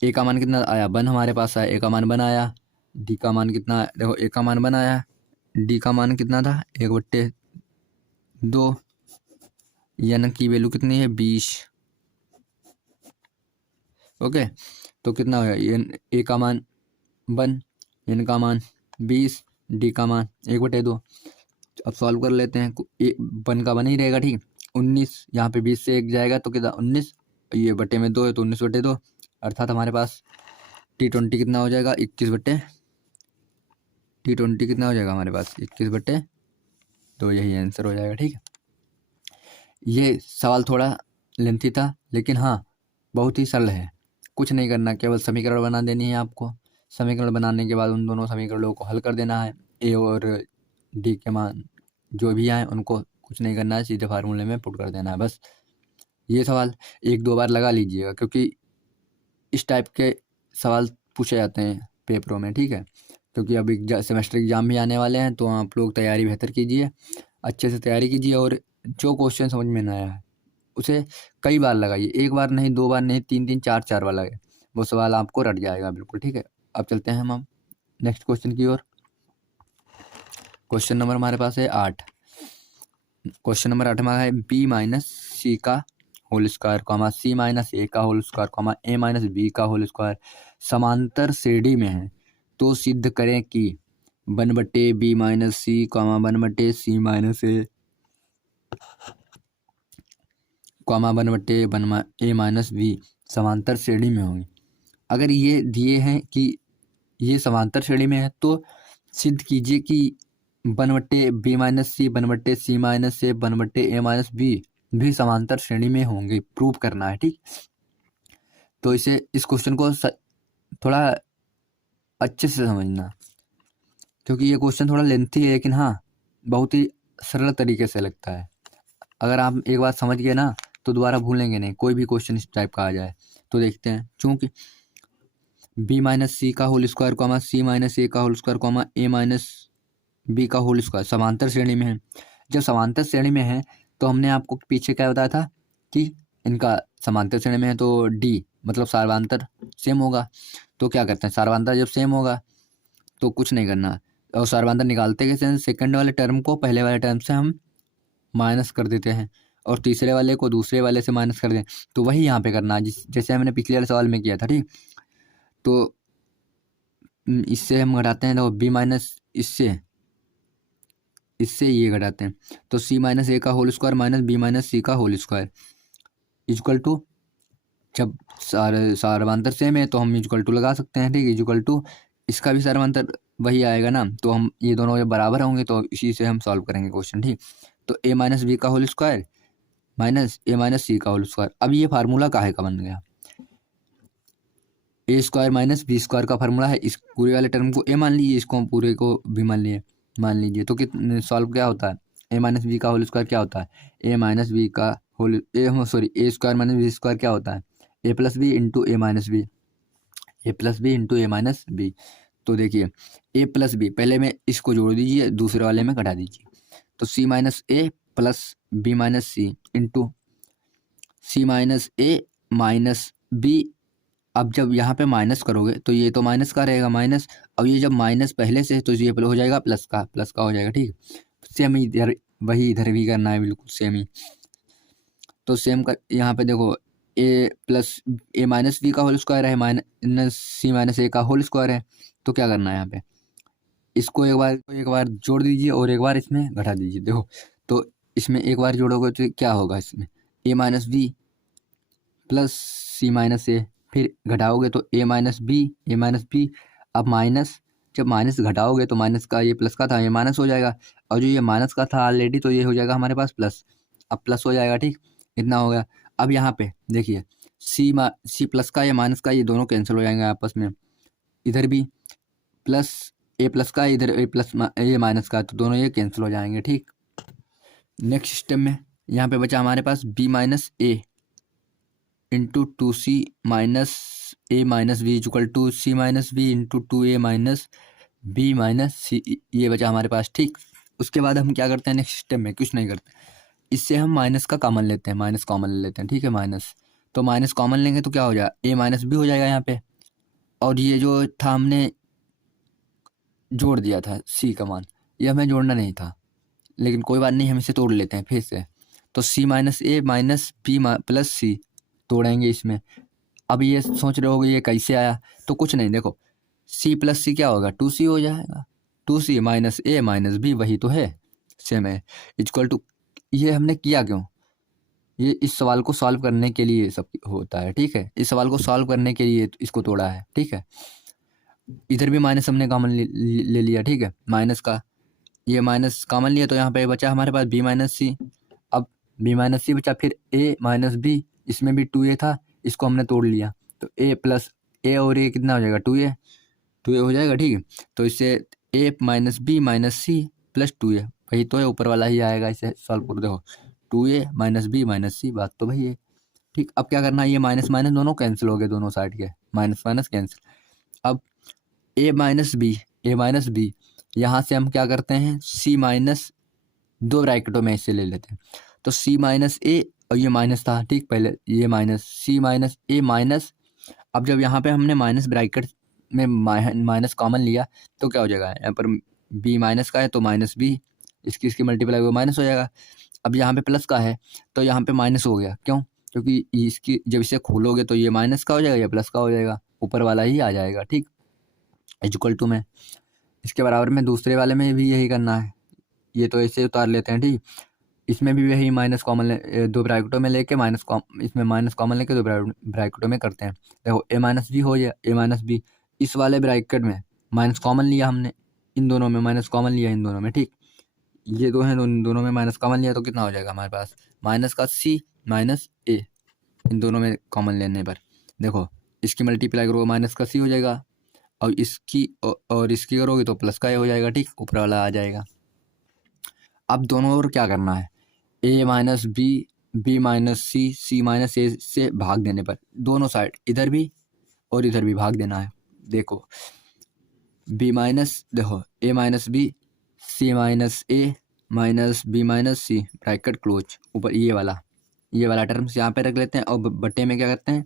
A का मान कितना आया, 1 हमारे पास आया, A का मान 1 आया, D का मान कितना, देखो A का मान 1 आया, D का मान कितना था 1/2, n की वैल्यू कितनी है 20। ओके, तो कितना हो गया, A का मान 1, n का मान 20, D का मान 1/2। अब सॉल्व कर लेते हैं, 1 का 1 ही रहेगा। ठीक, 19, यहाँ पे 20 से 1 जाएगा तो कितना 19, ये बटे में 2 है तो 19/2, अर्थात हमारे पास T20 कितना हो जाएगा 21/, T20 कितना हो जाएगा हमारे पास 21/2, यही आंसर हो जाएगा। ठीक है, ये सवाल थोड़ा लेंथी था, लेकिन हाँ बहुत ही सरल है, कुछ नहीं करना, केवल समीकरण बना देनी है आपको। समीकरण बनाने के बाद उन दोनों समीकरणों को हल कर देना है, ए और डी के मान जो भी आए उनको कुछ नहीं करना है, सीधे फार्मूले में पुट कर देना है बस। ये सवाल 1-2 बार लगा लीजिएगा, क्योंकि इस टाइप के सवाल पूछे जाते हैं पेपरों में। ठीक है, क्योंकि अभी सेमेस्टर एग्जाम भी आने वाले हैं, तो आप लोग तैयारी बेहतर कीजिए, अच्छे से तैयारी कीजिए, और जो क्वेश्चन समझ में ना आया है उसे कई बार लगाइए, 1 बार नहीं, 2 बार नहीं, 3-3 4-4 बार लगाइए, वो सवाल आपको रट जाएगा बिल्कुल। ठीक है, अब चलते हैं हम नेक्स्ट क्वेश्चन की ओर। क्वेश्चन नंबर हमारे पास है 8। क्वेश्चन नंबर 8 में है B-C का होल स्क्वायर, C-A का होल स्क्वायर, A-B का होल स्क्वायर समांतर श्रेणी में है, तो सिद्ध करें कि 1/B-C, 1/C-A, 1/A-B समांतर श्रेणी में होंगे। अगर ये दिए हैं कि ये समांतर श्रेणी में है, तो सिद्ध कीजिए कि 1/B-C, 1/C-A, 1/A-B भी समांतर श्रेणी में होंगे, प्रूव करना है। ठीक, तो इस क्वेश्चन को थोड़ा अच्छे से समझना, क्योंकि ये क्वेश्चन थोड़ा लेंथी है, लेकिन हाँ बहुत ही सरल तरीके से लगता है। अगर आप एक बार समझ गए ना तो दोबारा भूलेंगे नहीं, कोई भी क्वेश्चन इस टाइप का आ जाए तो। देखते हैं, चूंकि B-C का होल स्क्वायर, C-A का होल स्क्वायर, A-B का होल स्क्वायर समांतर श्रेणी में है। जब समांतर श्रेणी में है तो हमने आपको पीछे क्या बताया था कि इनका समांतर श्रेणी में है तो D मतलब सार्वधांतर सेम होगा। तो क्या करते हैं, सार्वधांतर जब सेम होगा तो कुछ नहीं करना, और सार्वधांतर निकालते कैसे हैं, सेकंड वाले टर्म को पहले वाले टर्म से हम माइनस कर देते हैं, और तीसरे वाले को दूसरे वाले से माइनस कर दें। तो वही यहाँ पे करना है, जैसे हमने पिछले वाले सवाल में किया था। ठीक, तो इससे हम घटाते हैं, तो B- इससे ये घटाते हैं, तो C-A का होल स्क्वायर B-C का होल स्क्वायर इक्वल टू, जब सार्वधांतर सेम है तो हम इक्वल टू लगा सकते हैं। ठीक, इक्वल टू इसका भी सार्वधांतर वही आएगा ना, तो हम ये दोनों जब बराबर होंगे तो इसी से हम सॉल्व करेंगे क्वेश्चन। ठीक, तो A-B का होल स्क्वायर A-C का होल स्क्वायर। अब ये फार्मूला काहे का बन गया, A² - B² का फार्मूला है। इस पूरे वाले टर्म को A मान लीजिए, इसको पूरे को B मान लीजिए, तो कितने सॉल्व क्या होता है, A-B का होल स्क्वायर क्या होता है, A-B का होल A² - B² क्या होता है, A+B into A-B, A+B into A-B। तो देखिए A+B, पहले में इसको जोड़ दीजिए, दूसरे वाले में घटा दीजिए, तो C-A plus B-C into C-A-B। अब जब यहाँ पे माइनस करोगे तो ये तो माइनस का रहेगा माइनस, अब ये जब माइनस पहले से है तो ये हो जाएगा प्लस का हो जाएगा। ठीक, सेम इधर, वही इधर भी करना है, बिल्कुल सेम ही। तो सेम का यहाँ पे देखो A+A-B का होल स्क्वायर है, C-A का होल स्क्वायर है, तो क्या करना है यहाँ पे, इसको एक बार जोड़ दीजिए और एक बार इसमें घटा दीजिए। देखो, तो इसमें एक बार जोड़ोगे तो क्या होगा, इसमें A-B प्लस C-A, फिर घटाओगे तो A-B। अब माइनस, जब माइनस घटाओगे तो माइनस का ये प्लस का था, ये माइनस हो जाएगा, और जो ये माइनस का था ऑलरेडी, तो ये हो जाएगा हमारे पास प्लस, अब प्लस हो जाएगा। ठीक, इतना हो गया। अब यहाँ पे देखिए C प्लस का या माइनस का ये दोनों कैंसिल हो जाएंगे आपस में, इधर भी प्लस ए प्लस का, इधर ए प्लस ए माइनस का, तो दोनों ये कैंसिल हो जाएंगे। ठीक, नेक्स्ट स्टेप में यहाँ पे बचा हमारे पास b minus a into two C minus A minus b equal to C minus b into two a minus b minus c, ये बचा हमारे पास। ठीक, उसके बाद हम क्या करते हैं नेक्स्ट स्टेप में, कुछ नहीं करते, इससे हम माइनस का कॉमन लेते हैं, माइनस कॉमन ले लेते हैं। ठीक है, माइनस, तो माइनस कॉमन लेंगे तो क्या हो जाएगा, ए माइनस बी हो जाएगा यहाँ पे, और ये जो था हमने जोड़ दिया था सी का मान, ये हमें जोड़ना नहीं था, लेकिन कोई बात नहीं, हम इसे तोड़ लेते हैं फिर से। तो सी माइनस ए माइनस बी प्लस सी तोड़ेंगे इसमें। अब ये सोच रहे होगे ये कैसे आया, तो कुछ नहीं, देखो सी प्लस सी क्या होगा, टू सी हो जाएगा, टू सी माइनस ए माइनस बी वही तो है, सेम है, इक्वल टू, ये हमने किया क्यों, ये इस सवाल को सॉल्व करने के लिए सब होता है। ठीक है, इस सवाल को सॉल्व करने के लिए इसको तोड़ा है। ठीक है, इधर भी माइनस हमने कॉमन ले लिया। ठीक है, माइनस का ये माइनस कॉमन लिया, तो यहाँ पे बचा हमारे पास बी माइनस सी। अब बी माइनस सी बचा, फिर ए माइनस बी, इसमें भी टू ए था, इसको हमने तोड़ लिया, तो ए प्लस ए और ए कितना हो जाएगा, टू ए, टू ए हो जाएगा। ठीक है, तो इससे a minus b minus c plus two a, वही तो है, ऊपर वाला ही आएगा, इसे सॉल्व कर देखो, two a minus b minus c, बात तो वही है। ठीक, अब क्या करना है, ये माइनस माइनस दोनों कैंसिल हो गए, दोनों साइड के माइनस माइनस कैंसिल। अब ए माइनस बी यहाँ से हम क्या करते हैं, सी माइनस, दो ब्रैकेटों में इससे ले लेते हैं, तो सी माइनस ए, और ये माइनस था। ठीक, पहले ये माइनस सी माइनस ए माइनस, अब जब यहाँ पे हमने माइनस ब्रैकेट में माइनस कॉमन लिया, तो क्या हो जाएगा, यहाँ पर बी माइनस का है तो माइनस बी, इसकी मल्टीप्लाई हुआ माइनस हो जाएगा। अब यहाँ पे प्लस का है तो यहाँ पे माइनस हो गया, क्यों, क्योंकि इसकी जब इसे खोलोगे तो ये माइनस का हो जाएगा, या प्लस का हो जाएगा, ऊपर वाला ही आ जाएगा। ठीक, इक्वल टू में, इसके बराबर में दूसरे वाले में भी यही करना है, ये तो ऐसे उतार लेते हैं। ठीक, इसमें भी वही माइनस कॉमन दो ब्रैकेटों में लेके इसमें माइनस कॉमन लेके दो ब्रैकेटों में करते हैं। देखो ए माइनस बी हो गया, ए माइनस बी, इस वाले ब्रैकेट में माइनस कॉमन लिया हमने, इन दोनों में माइनस कॉमन लिया, इन दोनों में। ठीक, ये दो हैं, दोनों में माइनस कॉमन लिया, तो कितना हो जाएगा हमारे पास, माइनस का सी माइनस ए, इन दोनों में कॉमन लेने पर देखो, इसकी मल्टीप्लाई करोगे माइनस का सी हो जाएगा, और इसकी करोगे तो प्लस का ए हो जाएगा। ठीक, ऊपर वाला आ जाएगा। अब दोनों और क्या करना है, ए माइनस बी, बी माइनस सी, सी माइनस ए से भाग देने पर दोनों साइड, इधर भी और इधर भी भाग देना है। देखो बी माइनस, देखो ए माइनस बी, सी माइनस ए माइनस बी माइनस सी, ब्रैकेट क्लोज, ऊपर ये वाला टर्म्स यहाँ पे रख लेते हैं, और बट्टे में क्या करते हैं,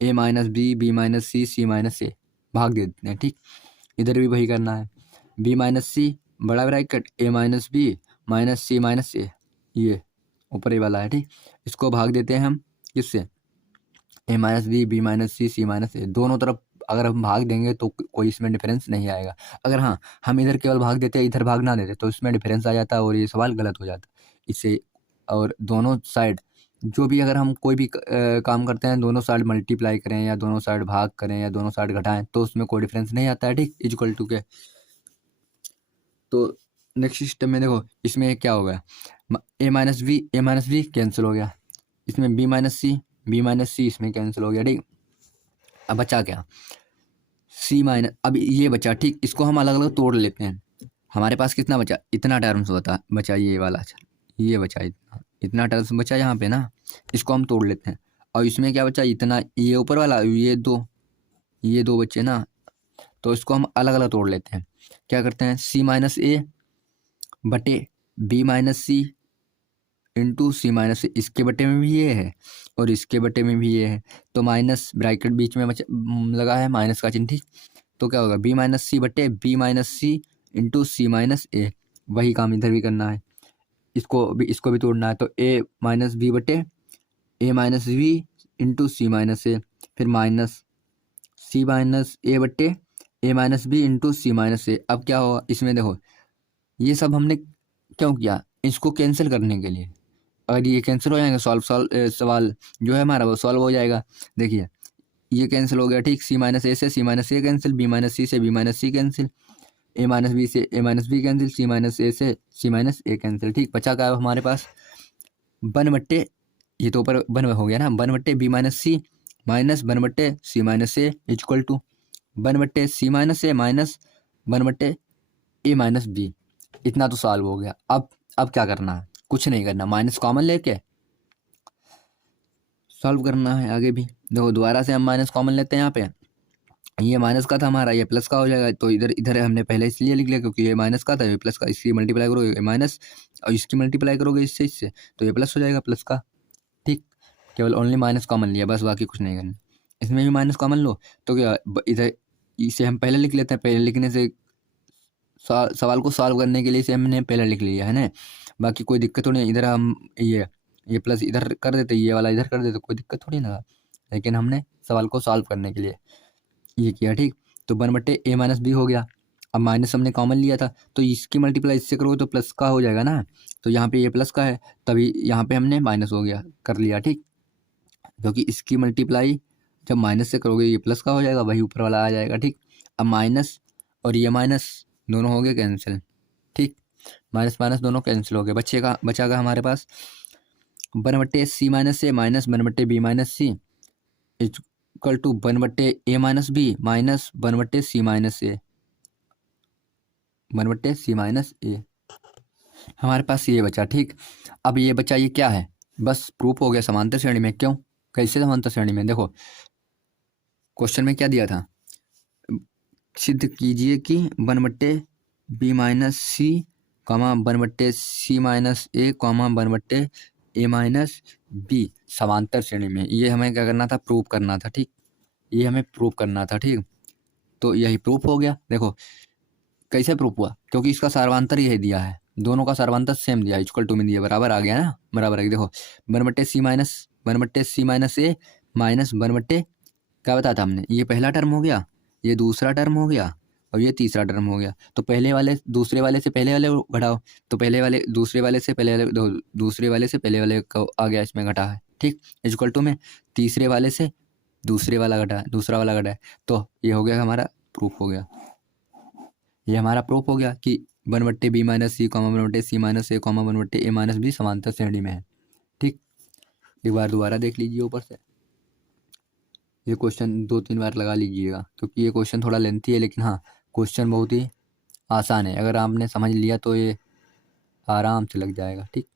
ए माइनस बी, बी माइनस सी, सी माइनस ए, भाग दे देते हैं। ठीक, इधर भी वही करना है, बी माइनस सी बड़ा ब्रैकेट, ए minus b minus c minus ए, ये ऊपर ही वाला है। ठीक, इसको भाग देते हैं हम किससे, ए माइनस बी, बी माइनस सी, सी माइनस ए, दोनों तरफ अगर हम भाग देंगे तो कोई इसमें डिफरेंस नहीं आएगा। अगर हाँ हम इधर केवल भाग देते, इधर भाग ना देते, तो इसमें डिफरेंस आ जाता है और ये सवाल गलत हो जाता इससे। और दोनों साइड जो भी, अगर हम कोई भी काम करते हैं, दोनों साइड मल्टीप्लाई करें या दोनों साइड भाग करें या दोनों साइड घटाएं, तो उसमें कोई डिफरेंस नहीं आता है। ठीक, इक्वल टू के, तो नेक्स्ट सिस्टम में देखो, इसमें क्या हो गया, ए माइनस बी कैंसिल हो गया, इसमें बी माइनस सी इसमें कैंसिल हो गया। ठीक, अब बचा क्या, सी माइनस, अब ये बचा। ठीक, इसको हम अलग अलग तोड़ लेते हैं, हमारे पास कितना बचा, इतना टर्म्स बचा, ये वाला, ये बचा, इतना टर्म्स बचा यहाँ पे ना, इसको हम तोड़ लेते हैं, और इसमें क्या बचा, इतना, ये ऊपर वाला, ये दो बच्चे ना, तो इसको हम अलग अलग तोड़ लेते हैं। क्या करते हैं, सी माइनस ए बटे बी माइनस सी इंटू सी माइनस सी, इसके बटे में भी ये है और इसके बटे में भी ये है, तो माइनस ब्रैकेट बीच में लगा है, माइनस का चिन्ह। ठीक, तो क्या होगा, बी माइनस सी बटे बी माइनस सी इंटू सी माइनस ए, वही काम इधर भी करना है, इसको भी तोड़ना है, तो ए माइनस बी बटे ए माइनस बी इंटू सी माइनस ए, फिर माइनस सी माइनस ए बटे ए माइनस बी इंटू सी माइनस ए। अब क्या होगा, इसमें देखो ये सब हमने क्यों किया, इसको कैंसिल करने के लिए, अगर ये कैंसिल हो जाएंगे सवाल जो है हमारा वो सॉल्व हो जाएगा। देखिए ये कैंसिल हो गया। ठीक, सी माइनस ए से सी माइनस ए कैंसिल, बी माइनस सी से बी माइनस सी कैंसिल, ए माइनस बी से ए माइनस बी कैंसिल, सी माइनस ए से सी माइनस ए कैंसिल। ठीक, बचा क्या है हमारे पास, वन बट्टे, ये तो ऊपर वन हो गया ना, वन बट्टे b minus c minus one बट्टे c minus a equal to one बट्टे सी माइनस ए माइनस 1/a-b, इतना तो सॉल्व हो गया। अब क्या करना है, कुछ नहीं करना, माइनस कॉमन लेके सॉल्व करना है आगे भी। देखो दोबारा से हम माइनस कॉमन लेते हैं, यहाँ पे ये माइनस का था हमारा, ये प्लस का हो जाएगा, तो इधर इधर हमने पहले इसलिए लिख लिया क्योंकि ये माइनस का था, ये प्लस का, इसकी मल्टीप्लाई करोगे ये माइनस, और इसकी मल्टीप्लाई करोगे इससे तो ये प्लस हो जाएगा प्लस का। ठीक, केवल ओनली माइनस कॉमन लिया बस, बाकी कुछ नहीं करना। इसमें भी माइनस कॉमन लो तो क्या इधर इसे हम पहले लिख लेते हैं, पहले लिखने से सवाल को सॉल्व करने के लिए इसे हमने पहले लिख लिया है ना, बाकी कोई दिक्कत थोड़ी नहीं। इधर हम ये प्लस इधर कर देते, ये वाला इधर कर देते, कोई दिक्कत थोड़ी ना, लेकिन हमने सवाल को सॉल्व करने के लिए ये किया। ठीक, तो 1/a-b हो गया। अब माइनस हमने कॉमन लिया था तो इसकी मल्टीप्लाई इससे करोगे तो प्लस का हो जाएगा ना, तो यहाँ पे ये प्लस का है तभी यहाँ पे हमने माइनस हो गया कर लिया। ठीक, क्योंकि इसकी मल्टीप्लाई जब माइनस से करोगे ये प्लस का हो जाएगा, वही ऊपर वाला आ जाएगा। ठीक, अब माइनस और ये माइनस दोनों हो गए कैंसिल। ठीक, माइनस माइनस दोनों कैंसिल हो गए, बचेगा हमारे पास 1/c minus A minus 1/b minus c equal to 1/a minus b minus 1/c minus a, 1/c minus a हमारे पास ये बचा। ठीक, अब ये बचा, ये क्या है, बस प्रूफ हो गया समांतर श्रेणी में। क्यों, कैसे समांतर श्रेणी में, देखो क्वेश्चन में क्या दिया था, सिद्ध कीजिए कि 1/b माइनस सी 1/c माइनस ए 1/a माइनस बी समांतर श्रेणी में, ये हमें क्या करना था, प्रूफ करना था। ठीक, ये हमें प्रूफ करना था। ठीक, तो यही प्रूफ हो गया। देखो कैसे प्रूफ हुआ, क्योंकि इसका सार्वधांतर यही दिया है, दोनों का सार्वधांतर सेम दिया, इक्वल टू में दिया, बराबर आ गया ना, बराबर आ गया। देखो 1/c माइनस ए माइनस 1/, क्या बताया था हमने, ये पहला टर्म हो गया, ये दूसरा टर्म हो गया, और ये तीसरा टर्म हो गया। तो पहले वाले दूसरे वाले से पहले वाले को घटाओ, तो पहले वाले दूसरे वाले से पहले वाले दूसरे वाले से पहले वाले को आ गया, इसमें घटा है। ठीक, इक्वल टू में तीसरे वाले से दूसरे वाला घटा है, दूसरा वाला घटा है, तो ये हो गया हमारा प्रूफ हो गया। ये हमारा प्रूफ हो गया कि 1/b माइनस सी 1/c माइनस ए 1/a माइनस बी समांतर श्रेणी में है। ठीक, एक बार दोबारा देख लीजिए ऊपर से, ये क्वेश्चन 2-3 बार लगा लीजिएगा, क्योंकि ये क्वेश्चन थोड़ा लेंथी है, लेकिन हाँ क्वेश्चन बहुत ही आसान है, अगर आपने समझ लिया तो ये आराम से लग जाएगा। ठीक,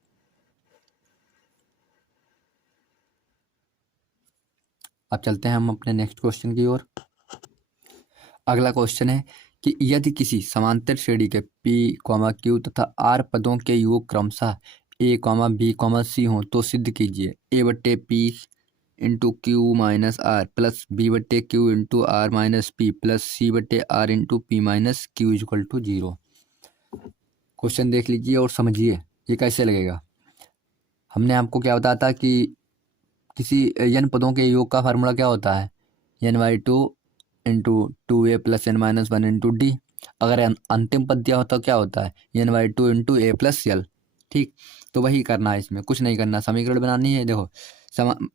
अब चलते हैं हम अपने नेक्स्ट क्वेश्चन की ओर। अगला क्वेश्चन है कि यदि किसी समांतर श्रेणी के P, Q तथा R पदों के योग क्रमशः A, B, C हों तो सिद्ध कीजिए A/P into Q minus are plus B/Q into are minus P plus C/R into P minus Q equal to 0। Question देख लीजिए और समझिए ये कैसे लगेगा। हमने आपको क्या बताया था कि किसी n पदों के योग का फार्मूला क्या होता है, n/2 into 2a plus n minus 1 into D. अगर अंतिम पद दिया होता तो क्या होता है, n/2 इंटू a प्लस यल। ठीक, तो वही करना है, इसमें कुछ नहीं करना, समीकरण बनानी है। देखो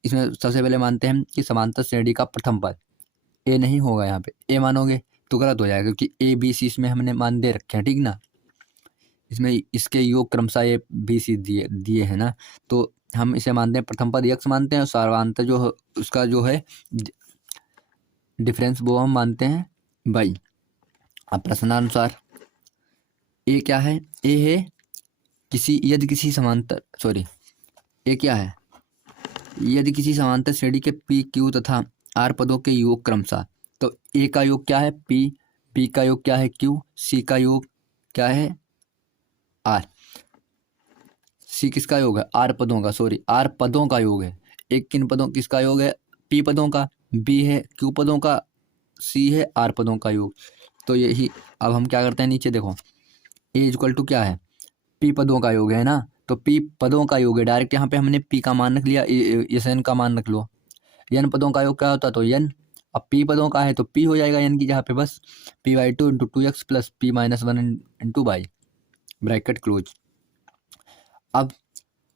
इसमें सबसे पहले मानते हैं कि समांतर श्रेणी का प्रथम पद a नहीं होगा, यहाँ पे a मानोगे तो गलत हो जाएगा, क्योंकि a b c इसमें हमने मान दे रखे हैं। ठीक ना, इसमें इसके योग क्रमशः a b c दिए दिए हैं ना, तो हम इसे मानते हैं प्रथम पद x मानते हैं, और सार्वधांतर जो उसका जो है डिफरेंस वो हम मानते हैं y। अब प्रश्नानुसार ए क्या है, ए है किसी यदि किसी समांतर ए क्या है, यदि किसी समांतर श्रेणी के पी क्यू तथा आर पदों के योग क्रमशः, तो ए का योग क्या है पी, बी का योग क्या है क्यू, सी का योग क्या है आर, सी किसका योग है, आर पदों का, आर पदों का योग है। एक किन पदों किसका योग है, पी पदों का, बी है क्यू पदों का, सी है आर पदों का योग। तो यही अब हम क्या करते हैं, नीचे देखो ए इक्वल टू क्या है, पी पदों का योग है ना, तो पी पदों का योग है, डायरेक्ट यहाँ पे हमने पी का मान रख लिया, इस एन का मान रख लो। एन पदों का योग क्या होता है, तो एन, अब पी पदों का है तो पी हो जाएगा एन की जगह पे, बस p/2 into 2x plus p minus 1 into by bracket close. अब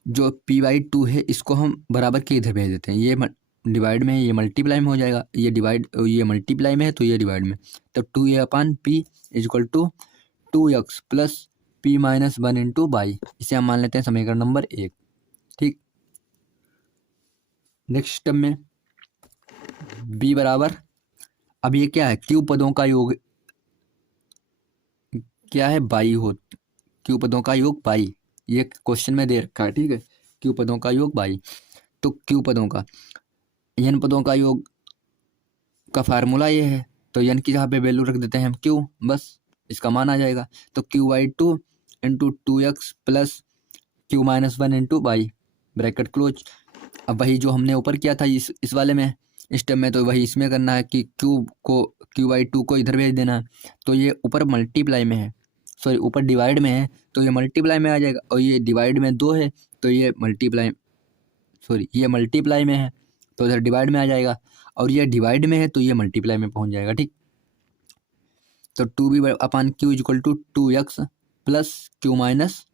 जो p/2 है इसको हम बराबर के इधर भेज देते हैं, ये डिवाइड में है, ये मल्टीप्लाई में हो जाएगा, ये मल्टीप्लाई में है तो ये डिवाइड में, तो 2a/p equal to 2x plus p minus 1 into Y, इसे हम मान लेते हैं समीकरण नंबर 1। ठीक, नेक्स्ट स्टेप में b बराबर, अब ये क्या है, क्यू पदों का योग क्या है, बाई हो, क्यू पदों का योग बाई, ये क्वेश्चन में दे रखा है, ठीक है, क्यू पदों का योग बाई। तो क्यू पदों का, एन पदों का योग का फार्मूला ये है, तो एन की जहाँ पे वैल्यू रख देते हैं हम क्यू, बस इसका मान आ जाएगा। तो Q by two into two X plus Q minus one into by, bracket close. अब वही जो हमने ऊपर किया था इस वाले में, स्टेप में, तो वही इसमें करना है कि क्यू बाई टू को इधर भेज देना है। तो ये ऊपर मल्टीप्लाई में है, सॉरी ऊपर डिवाइड में है, तो ये मल्टीप्लाई में आ जाएगा, और ये डिवाइड में 2 है, तो ये मल्टीप्लाई में है, तो इधर डिवाइड में आ जाएगा, और ये डिवाइड में है तो ये मल्टीप्लाई में पहुंच जाएगा, ठीक। तो two B upon Q equal to two X plus Q minus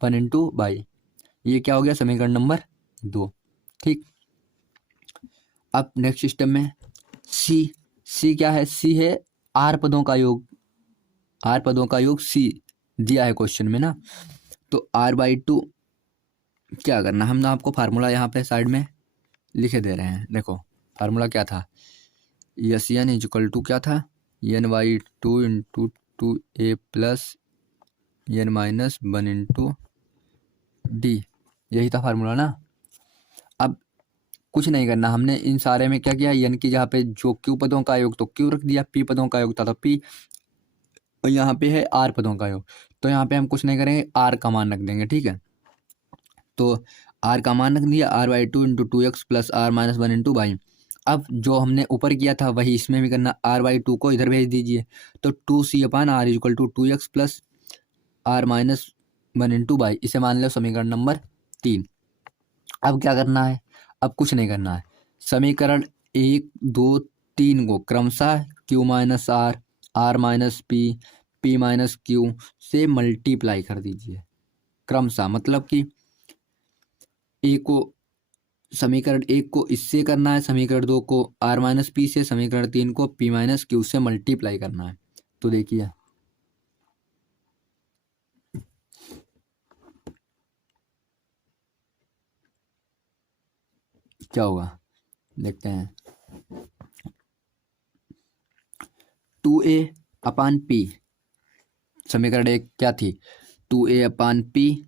one into Y, ये क्या हो गया, समीकरण नंबर 2, ठीक। अब नेक्स्ट सिस्टम में सी क्या है, सी है आर पदों का योग, आर पदों का योग सी दिया है क्वेश्चन में ना। तो आर बाई टू क्या करना, हम ना आपको फार्मूला यहाँ पे साइड में लिखे दे रहे हैं, देखो फार्मूला क्या था, यस एन इजक्वल टू क्या था, N by two into two A plus N minus one into D, यही था फार्मूला ना। अब कुछ नहीं करना, हमने इन सारे में क्या किया, एन की जहाँ पे जो क्यू पदों का योग तो क्यू रख दिया, पी पदों का योग था तो पी, और यहाँ पे है आर पदों का योग, तो यहाँ पे हम कुछ नहीं करेंगे, आर का मान रख देंगे, ठीक है। तो आर का मान रख दिया, R by two into two X plus R minus one into Y. अब जो हमने ऊपर किया था वही इसमें भी करना, आर बाई टू को इधर भेज दीजिए, तो two C upon R equal to two X plus R minus one into Y, इसे मान लो समीकरण नंबर 3। अब क्या करना है, अब कुछ नहीं करना है, समीकरण 1 2 3 को क्रमशः Q minus R, R minus P, P minus Q से मल्टीप्लाई कर दीजिए क्रमशः, मतलब कि समीकरण 1 को इससे करना है, समीकरण 2 को आर माइनस पी से, समीकरण 3 को पी माइनस क्यू से मल्टीप्लाई करना है। तो देखिए क्या होगा, देखते हैं। 2a अपान पी, समीकरण 1 क्या थी, 2a अपान पी,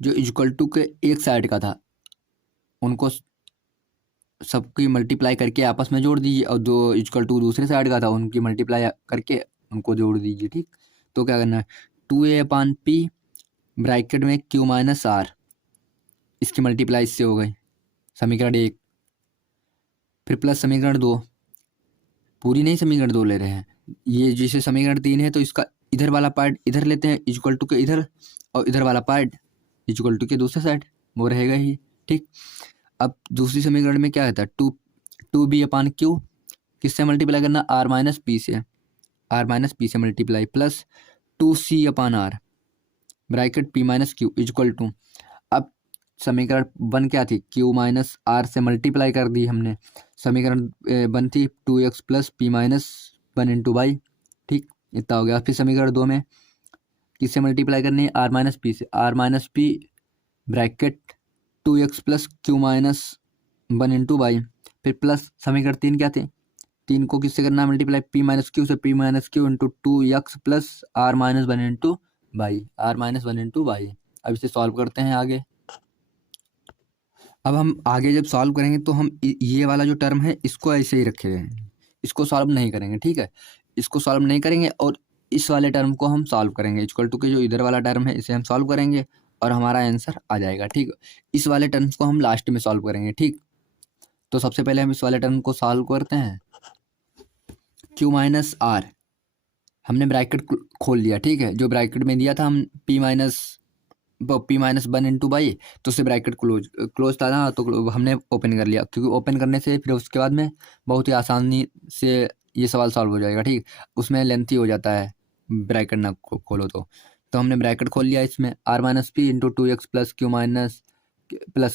जो इक्वल टू के एक साइड का था उनको सबकी मल्टीप्लाई करके आपस में जोड़ दीजिए, और जो इक्वल टू दूसरे साइड का था उनकी मल्टीप्लाई करके उनको जोड़ दीजिए, ठीक। तो क्या करना है, 2a अपान पी ब्रैकेट में क्यू माइनस आर, इसकी मल्टीप्लाई इससे हो गई समीकरण 1, फिर प्लस समीकरण 2, पूरी नहीं समीकरण 2 ले रहे हैं, ये जैसे समीकरण 3 है तो इसका इधर वाला पार्ट इधर लेते हैं इक्वल टू के इधर, और इधर वाला पार्ट इक्वल टू के दूसरे साइड, वो रहेगा ही, ठीक। अब दूसरी समीकरण में क्या रहता है, टू बी अपान क्यू, किससे मल्टीप्लाई करना, आर माइनस पी से, आर माइनस पी से multiply, plus two C upon R bracket P minus Q equal to, अब समीकरण 1 क्या थी, क्यू माइनस आर से मल्टीप्लाई कर दी हमने, समीकरण 1 थी 2x plus P minus one into Y, ठीक, इतना हो गया। फिर समीकरण 2 में किससे मल्टीप्लाई करनी है, आर माइनस पी से, R minus P bracket 2x plus Q minus one into Y, फिर प्लस समीकरण 3 क्या थे, 3 को किससे करना है मल्टीप्लाई, पी माइनस क्यू से, P minus Q into two X plus R minus one into Y, R minus one into Y. अब इसे सॉल्व करते हैं आगे। अब हम आगे जब सॉल्व करेंगे तो हम ये वाला जो टर्म है इसको ऐसे ही रखे हैं, इसको सॉल्व नहीं करेंगे, ठीक है, इसको सॉल्व नहीं करेंगे, और इस वाले टर्म को हम सॉल्व करेंगे, इक्वल टू के जो इधर वाला टर्म है इसे हम सॉल्व करेंगे और हमारा आंसर आ जाएगा, ठीक। इस वाले टर्म्स को हम लास्ट में सॉल्व करेंगे, ठीक। तो सबसे पहले हम इस वाले टर्म को सॉल्व करते हैं, क्यू माइनस आर, हमने ब्रैकेट खोल लिया, ठीक है, जो ब्रैकेट में दिया था हम P minus one into by, तो उससे ब्रैकेट क्लोज था ना, तो हमने ओपन कर लिया, क्योंकि ओपन करने से फिर उसके बाद में बहुत ही आसानी से ये सवाल सॉल्व हो जाएगा, ठीक। उसमें लेंथी हो जाता है ब्रैकेट ना खोलो तो हमने ब्रैकेट खोल लिया, इसमें R minus P into two X plus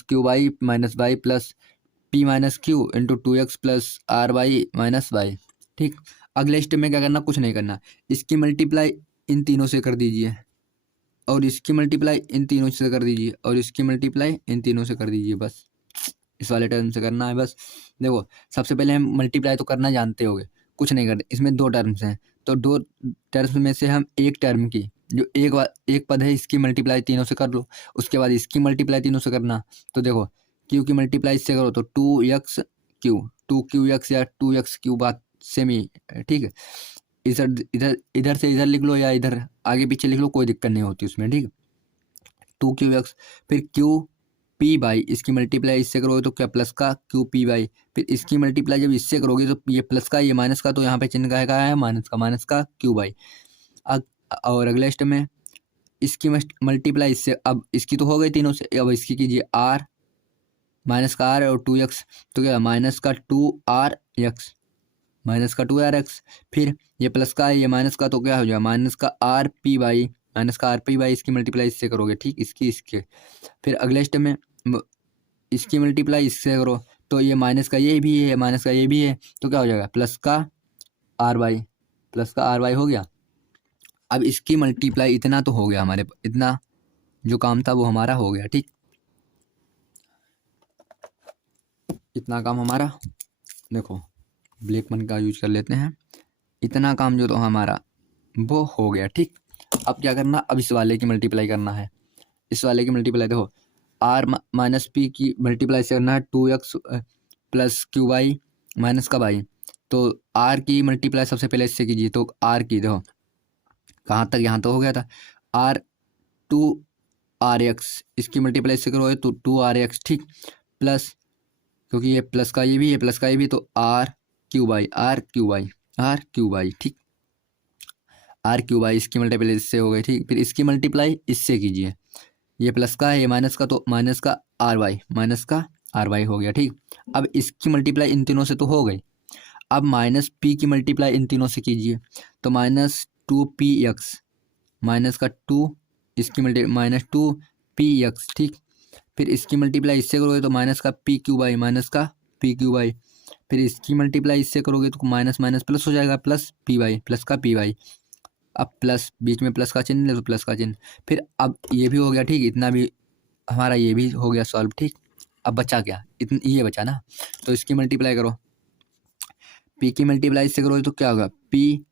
Q Y minus Y plus P minus Q into two X plus R Y minus Y, ठीक। अगले स्टेप में क्या करना, कुछ नहीं करना, इसकी मल्टीप्लाई इन तीनों से कर दीजिए, और इसकी मल्टीप्लाई इन तीनों से कर दीजिए, और इसकी मल्टीप्लाई इन तीनों से कर दीजिए, बस इस वाले टर्म से करना है। बस देखो सबसे पहले हम मल्टीप्लाई तो करना जानते होगे, कुछ नहीं करते, इसमें 2 टर्म्स हैं तो दो टर्म्स में से हम एक टर्म की जो एक पद है इसकी मल्टीप्लाई तीनों से कर लो, उसके बाद इसकी मल्टीप्लाई तीनों से करना। तो देखो क्यू की मल्टीप्लाई इससे करो तो 2x क्यू, 2qx या 2x क्यू, बात सेम ही है, ठीक है। इधर इधर इधर से इधर लिख लो या इधर आगे पीछे लिख लो, कोई दिक्कत नहीं होती उसमें, ठीक है। 2qx, फिर क्यू पी बाई, इसकी मल्टीप्लाई इससे करोगे तो क्या प्लस का क्यू पी बाई, फिर इसकी मल्टीप्लाई जब इससे करोगे तो ये प्लस का ये माइनस का, तो यहाँ पे चिन्ह का है माइनस का क्यू बाई। और अगले स्टेप में इसकी मल्टीप्लाई इससे, अब इसकी तो हो गई तीनों से, अब इसकी कीजिए आर, माइनस का आर और 2x, तो क्या माइनस का 2rx, माइनस का 2rx, फिर ये प्लस का है ये माइनस का, तो क्या हो जाएगा माइनस का आर पी बाई, माइनस का आर पी बाई, इसकी मल्टीप्लाई इससे करोगे, ठीक, इसके फिर अगले स्टेप में इसकी मल्टीप्लाई इससे करो तो ये माइनस का ये भी है, माइनस का ये भी है, तो क्या हो जाएगा प्लस का आर बाई, प्लस का आर बाई हो गया। अब इसकी मल्टीप्लाई इतना तो हो गया हमारे, इतना जो काम था वो हमारा हो गया, ठीक, इतना काम हमारा, देखो ब्लैक पेन का यूज कर लेते हैं, इतना काम जो तो हमारा वो हो गया, ठीक। अब क्या करना, अब इस वाले की मल्टीप्लाई करना है, इस वाले की मल्टीप्लाई देखो आर माइनस पी की मल्टीप्लाई से करना है 2x plus Q Y minus का बाई, तो आर की मल्टीप्लाई सबसे पहले इससे कीजिए, तो आर की देखो कहाँ तक, यहाँ तो हो गया था आर 2rx, इसकी मल्टीप्लाई इससे करोगे तो 2rx, ठीक, प्लस क्योंकि ये प्लस का ये भी है प्लस का ये भी, तो आर क्यू बाई ठीक, आर क्यू बाई, इसकी मल्टीप्लाई इससे हो गई, ठीक, फिर इसकी मल्टीप्लाई इससे कीजिए, ये प्लस का है ये माइनस का, तो माइनस का आर वाई हो गया, ठीक। अब इसकी मल्टीप्लाई इन तीनों से तो हो गई, अब माइनस पी की मल्टीप्लाई इन तीनों से कीजिए, तो -2px, माइनस का 2, इसकी मल्टी -2px, ठीक, फिर इसकी मल्टीप्लाई इससे करोगे तो माइनस का पी क्यू बाई, फिर इसकी मल्टीप्लाई इससे करोगे तो माइनस माइनस प्लस हो जाएगा, प्लस पी बाई, प्लस का पी बाई, अब प्लस बीच में प्लस का चिन्ह है तो प्लस का चिन्ह, फिर अब ये भी हो गया, ठीक, इतना भी हमारा ये भी हो गया सॉल्व, ठीक। अब बचा क्या, ये बचा ना, तो इसकी मल्टीप्लाई करो, पी की मल्टीप्लाई इससे करोगे तो क्या होगा P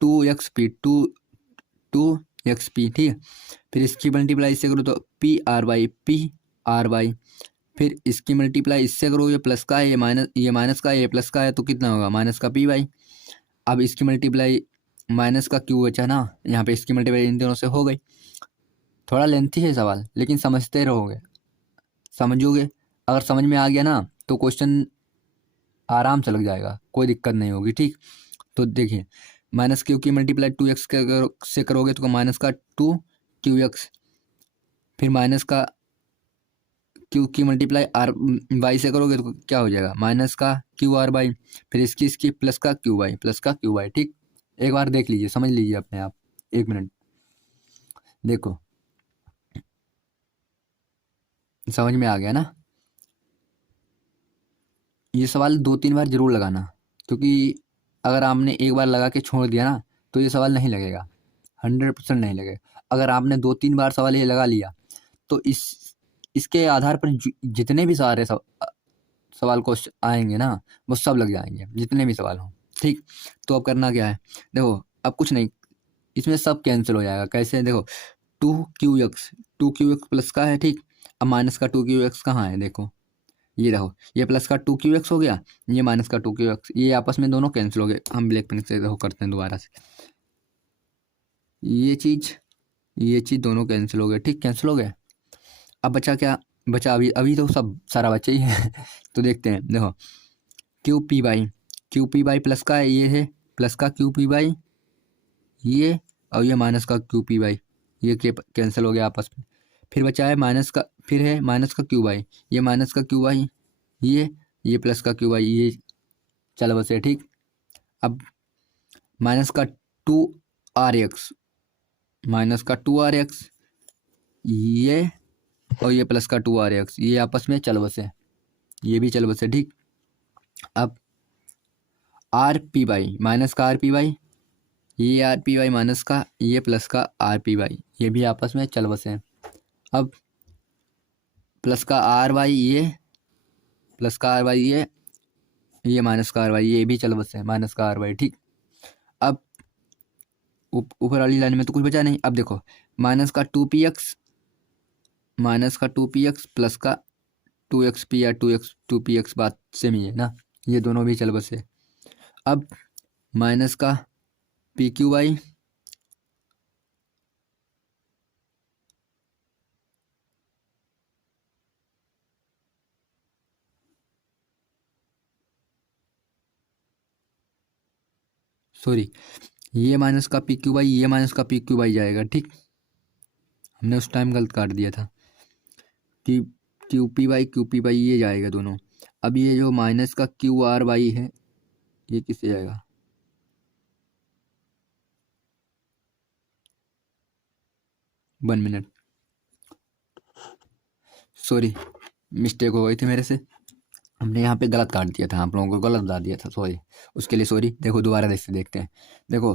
2x P 2x P, ठीक है, फिर इसकी मल्टीप्लाई इससे करो तो पी आर वाई, फिर इसकी मल्टीप्लाई इससे करो, ये प्लस का है ये माइनस का है ये प्लस का है, तो कितना होगा माइनस का पी वाई। अब इसकी मल्टीप्लाई माइनस का क्यू बचा ना, यहाँ पे इसकी मल्टीप्लाई इन दोनों से हो गई। थोड़ा लेंथी है सवाल लेकिन समझते रहोगे, समझोगे, अगर समझ में आ गया ना तो क्वेश्चन आराम से लग जाएगा, कोई दिक्कत नहीं होगी, ठीक। तो देखिए माइनस क्यू की मल्टीप्लाई 2x से करोगे तो माइनस का 2qx, फिर माइनस का क्यू की मल्टीप्लाई आर वाई से करोगे तो क्या हो जाएगा माइनस का क्यू आर बाई, फिर इसकी प्लस का क्यू वाई, ठीक। एक बार देख लीजिए, समझ लीजिए अपने आप, एक मिनट देखो, समझ में आ गया ना। ये सवाल 2-3 बार जरूर लगाना, क्योंकि अगर आपने एक बार लगा के छोड़ दिया ना तो ये सवाल नहीं लगेगा, 100% नहीं लगेगा। अगर आपने 2-3 बार सवाल ये लगा लिया तो इसके आधार पर जितने भी सारे सवाल क्वेश्चन आएंगे ना वो सब लग जाएंगे, जितने भी सवाल हों, ठीक। तो अब करना क्या है, देखो अब कुछ नहीं, इसमें सब कैंसिल हो जाएगा, कैसे, देखो 2qx प्लस का है, ठीक। अब माइनस का 2qx कहाँ है, देखो ये रहो, ये प्लस का 2qx हो गया, ये माइनस का 2qx, ये आपस में दोनों कैंसिल हो गए। हम ब्लैक पेन से देखो करते हैं दोबारा से, ये चीज़ दोनों कैंसिल हो गए, ठीक, कैंसिल हो गए। अब बचा क्या, बचा अभी तो सब सारा बचा ही है तो देखते हैं, देखो क्यू पी बाई प्लस का है, ये है प्लस का क्यू पी बाई ये, और ये माइनस का क्यू पी बाई, ये कैंसिल हो गया आपस में। फिर बचा है माइनस का, फिर है माइनस का क्यू बाई, ये माइनस का क्यू बाई ये प्लस का क्यू बाई, ये चलो बस है, ठीक। अब माइनस का 2rx, ये और ये प्लस का 2rx, ये आपस में चल बसे, ये भी चल बसे, ठीक। अब आर पी बाई माइनस का आर पी बाई, ये आर पी बाई माइनस का, ये प्लस का आर पी बाई, ये भी आपस में चल बसे। अब प्लस का आर वाई, ये प्लस का आर वाई, ये माइनस का आर वाई, ये भी चल बसे माइनस का आर वाई, ठीक। अब ऊपर वाली लाइन में तो कुछ बचा नहीं। अब देखो माइनस का 2px प्लस का 2xp या 2px बात सेम ही है ना, ये दोनों भी चल बसे। अब माइनस का pqy सॉरी ये माइनस का pqy, ये माइनस का pqy जाएगा। ठीक, हमने उस टाइम गलत काट दिया था कि QP ये जाएगा दोनों। अब ये जो माइनस का QRY है ये किससे जाएगा, 1 मिनट, सॉरी मिस्टेक हो गई थी मेरे से, हमने यहाँ पे गलत काट दिया था, आप लोगों को गलत बता दिया था, सॉरी उसके लिए सॉरी। देखो दोबारा देखते हैं। देखो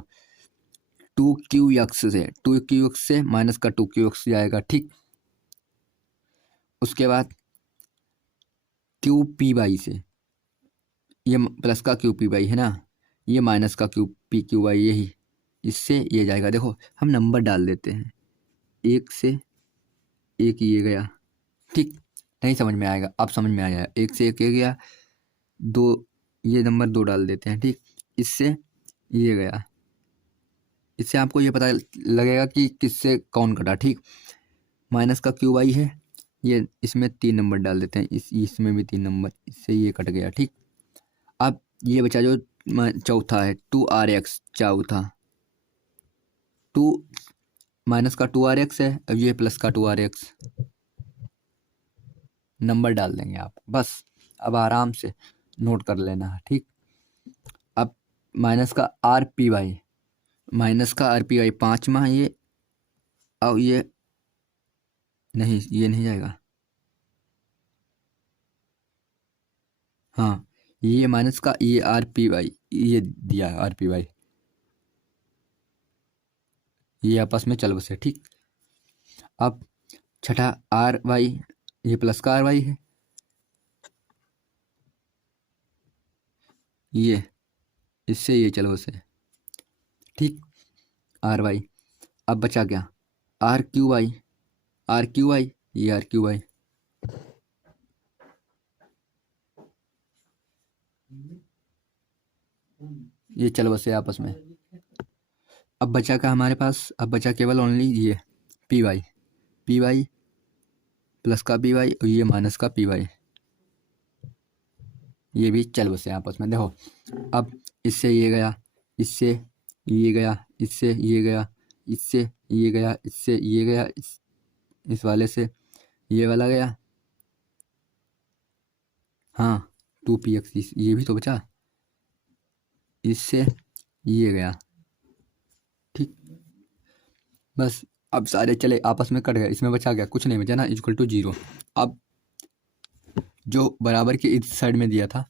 2qx से माइनस का 2qx जाएगा। ठीक, उसके बाद QPy से ये प्लस का QPy है ना, ये माइनस का QPQy, यही इससे ये जाएगा। देखो हम नंबर डाल देते हैं, 1 से 1 ये गया। ठीक, नहीं समझ में आएगा, अब समझ में आ जाएगा। 1 से 1 ये गया, 2 ये नंबर 2 डाल देते हैं। ठीक, इससे ये गया, इससे आपको ये पता लगेगा कि किससे कौन कटा। ठीक, माइनस का QY है, ये इसमें 3 नंबर डाल देते हैं, इसमें भी 3 नंबर, इससे ये कट गया। ठीक, अब ये बचा जो चौथा है 2RX, चौथा 2 माइनस का 2RX है, अब ये प्लस का 2RX नंबर डाल देंगे आप, बस अब आराम से नोट कर लेना है। ठीक, अब माइनस का RPY, पाँचवा ये, अब ये नहीं जाएगा, हाँ ये माइनस का ये RPY, ये दिया है RPY, ये आपस में चल बसे। ठीक, अब छठा RY, ये प्लस का RY है, ये इससे ये चल बसे। ठीक, RY, अब बचा क्या RQY, ये RQY, ये चल बसे आपस में। अब बचा क्या हमारे पास, अब बचा केवल ओनली ये PY प्लस का PY और ये माइनस का PY, ये भी चल बसे आपस में। देखो अब इससे ये गया, इससे ये गया, इससे ये गया, इससे ये गया, इससे ये गया, इस वाले से ये वाला गया, हाँ 2px, ये भी तो बचा, इससे ये गया। ठीक, बस अब सारे चले आपस में कट गए, इसमें बचा गया कुछ नहीं बचा ना, इक्वल टू 0। अब जो बराबर के इस साइड में दिया था,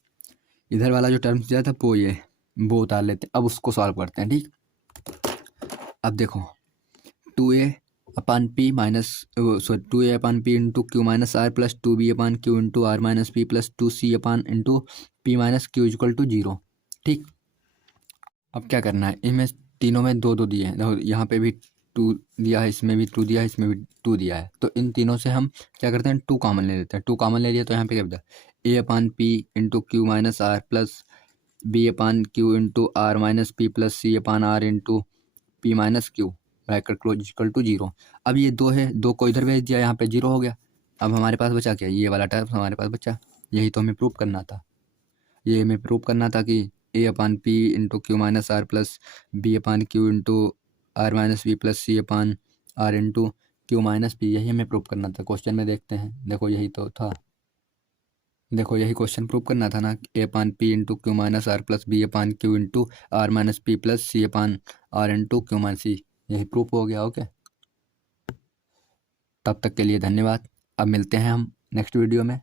इधर वाला जो टर्म्स दिया था वो उतार लेते हैं, अब उसको सॉल्व करते हैं। ठीक, अब देखो 2a/p minus sorry 2a/p into Q minus are plus 2b/q into are minus P plus 2c into p minus Q equal to 0। ठीक, अब क्या करना है, इनमें तीनों में 2 2 दिए हैं, देखो यहाँ पे भी 2 दिया है, इसमें भी 2 दिया है, इसमें भी 2 दिया है, तो इन तीनों से हम क्या करते हैं 2 कॉमन ले लेते हैं। 2 कॉमन ले लिया तो यहाँ पे क्या बता, a/p into Q minus are plus b/q into are minus P plus c/r into p minus Q bracket close equal to 0। अब ये 2 है, 2 को इधर भेज दिया, यहाँ पे 0 हो गया। अब हमारे पास बचा क्या, ये वाला टर्म हमारे पास बचा, यही तो हमें प्रूव करना था। ये हमें प्रूव करना था कि a/p into Q minus are plus b/q into are minus P plus c/r into Q minus P, यही हमें प्रूव करना था। क्वेश्चन में देखते हैं, देखो यही तो था, देखो यही क्वेश्चन प्रूव करना था ना, a/p into Q minus are plus b/q into are minus P plus c/r into Q minus c, यही प्रूफ हो गया। ओके, तब तक के लिए धन्यवाद, अब मिलते हैं हम नेक्स्ट वीडियो में।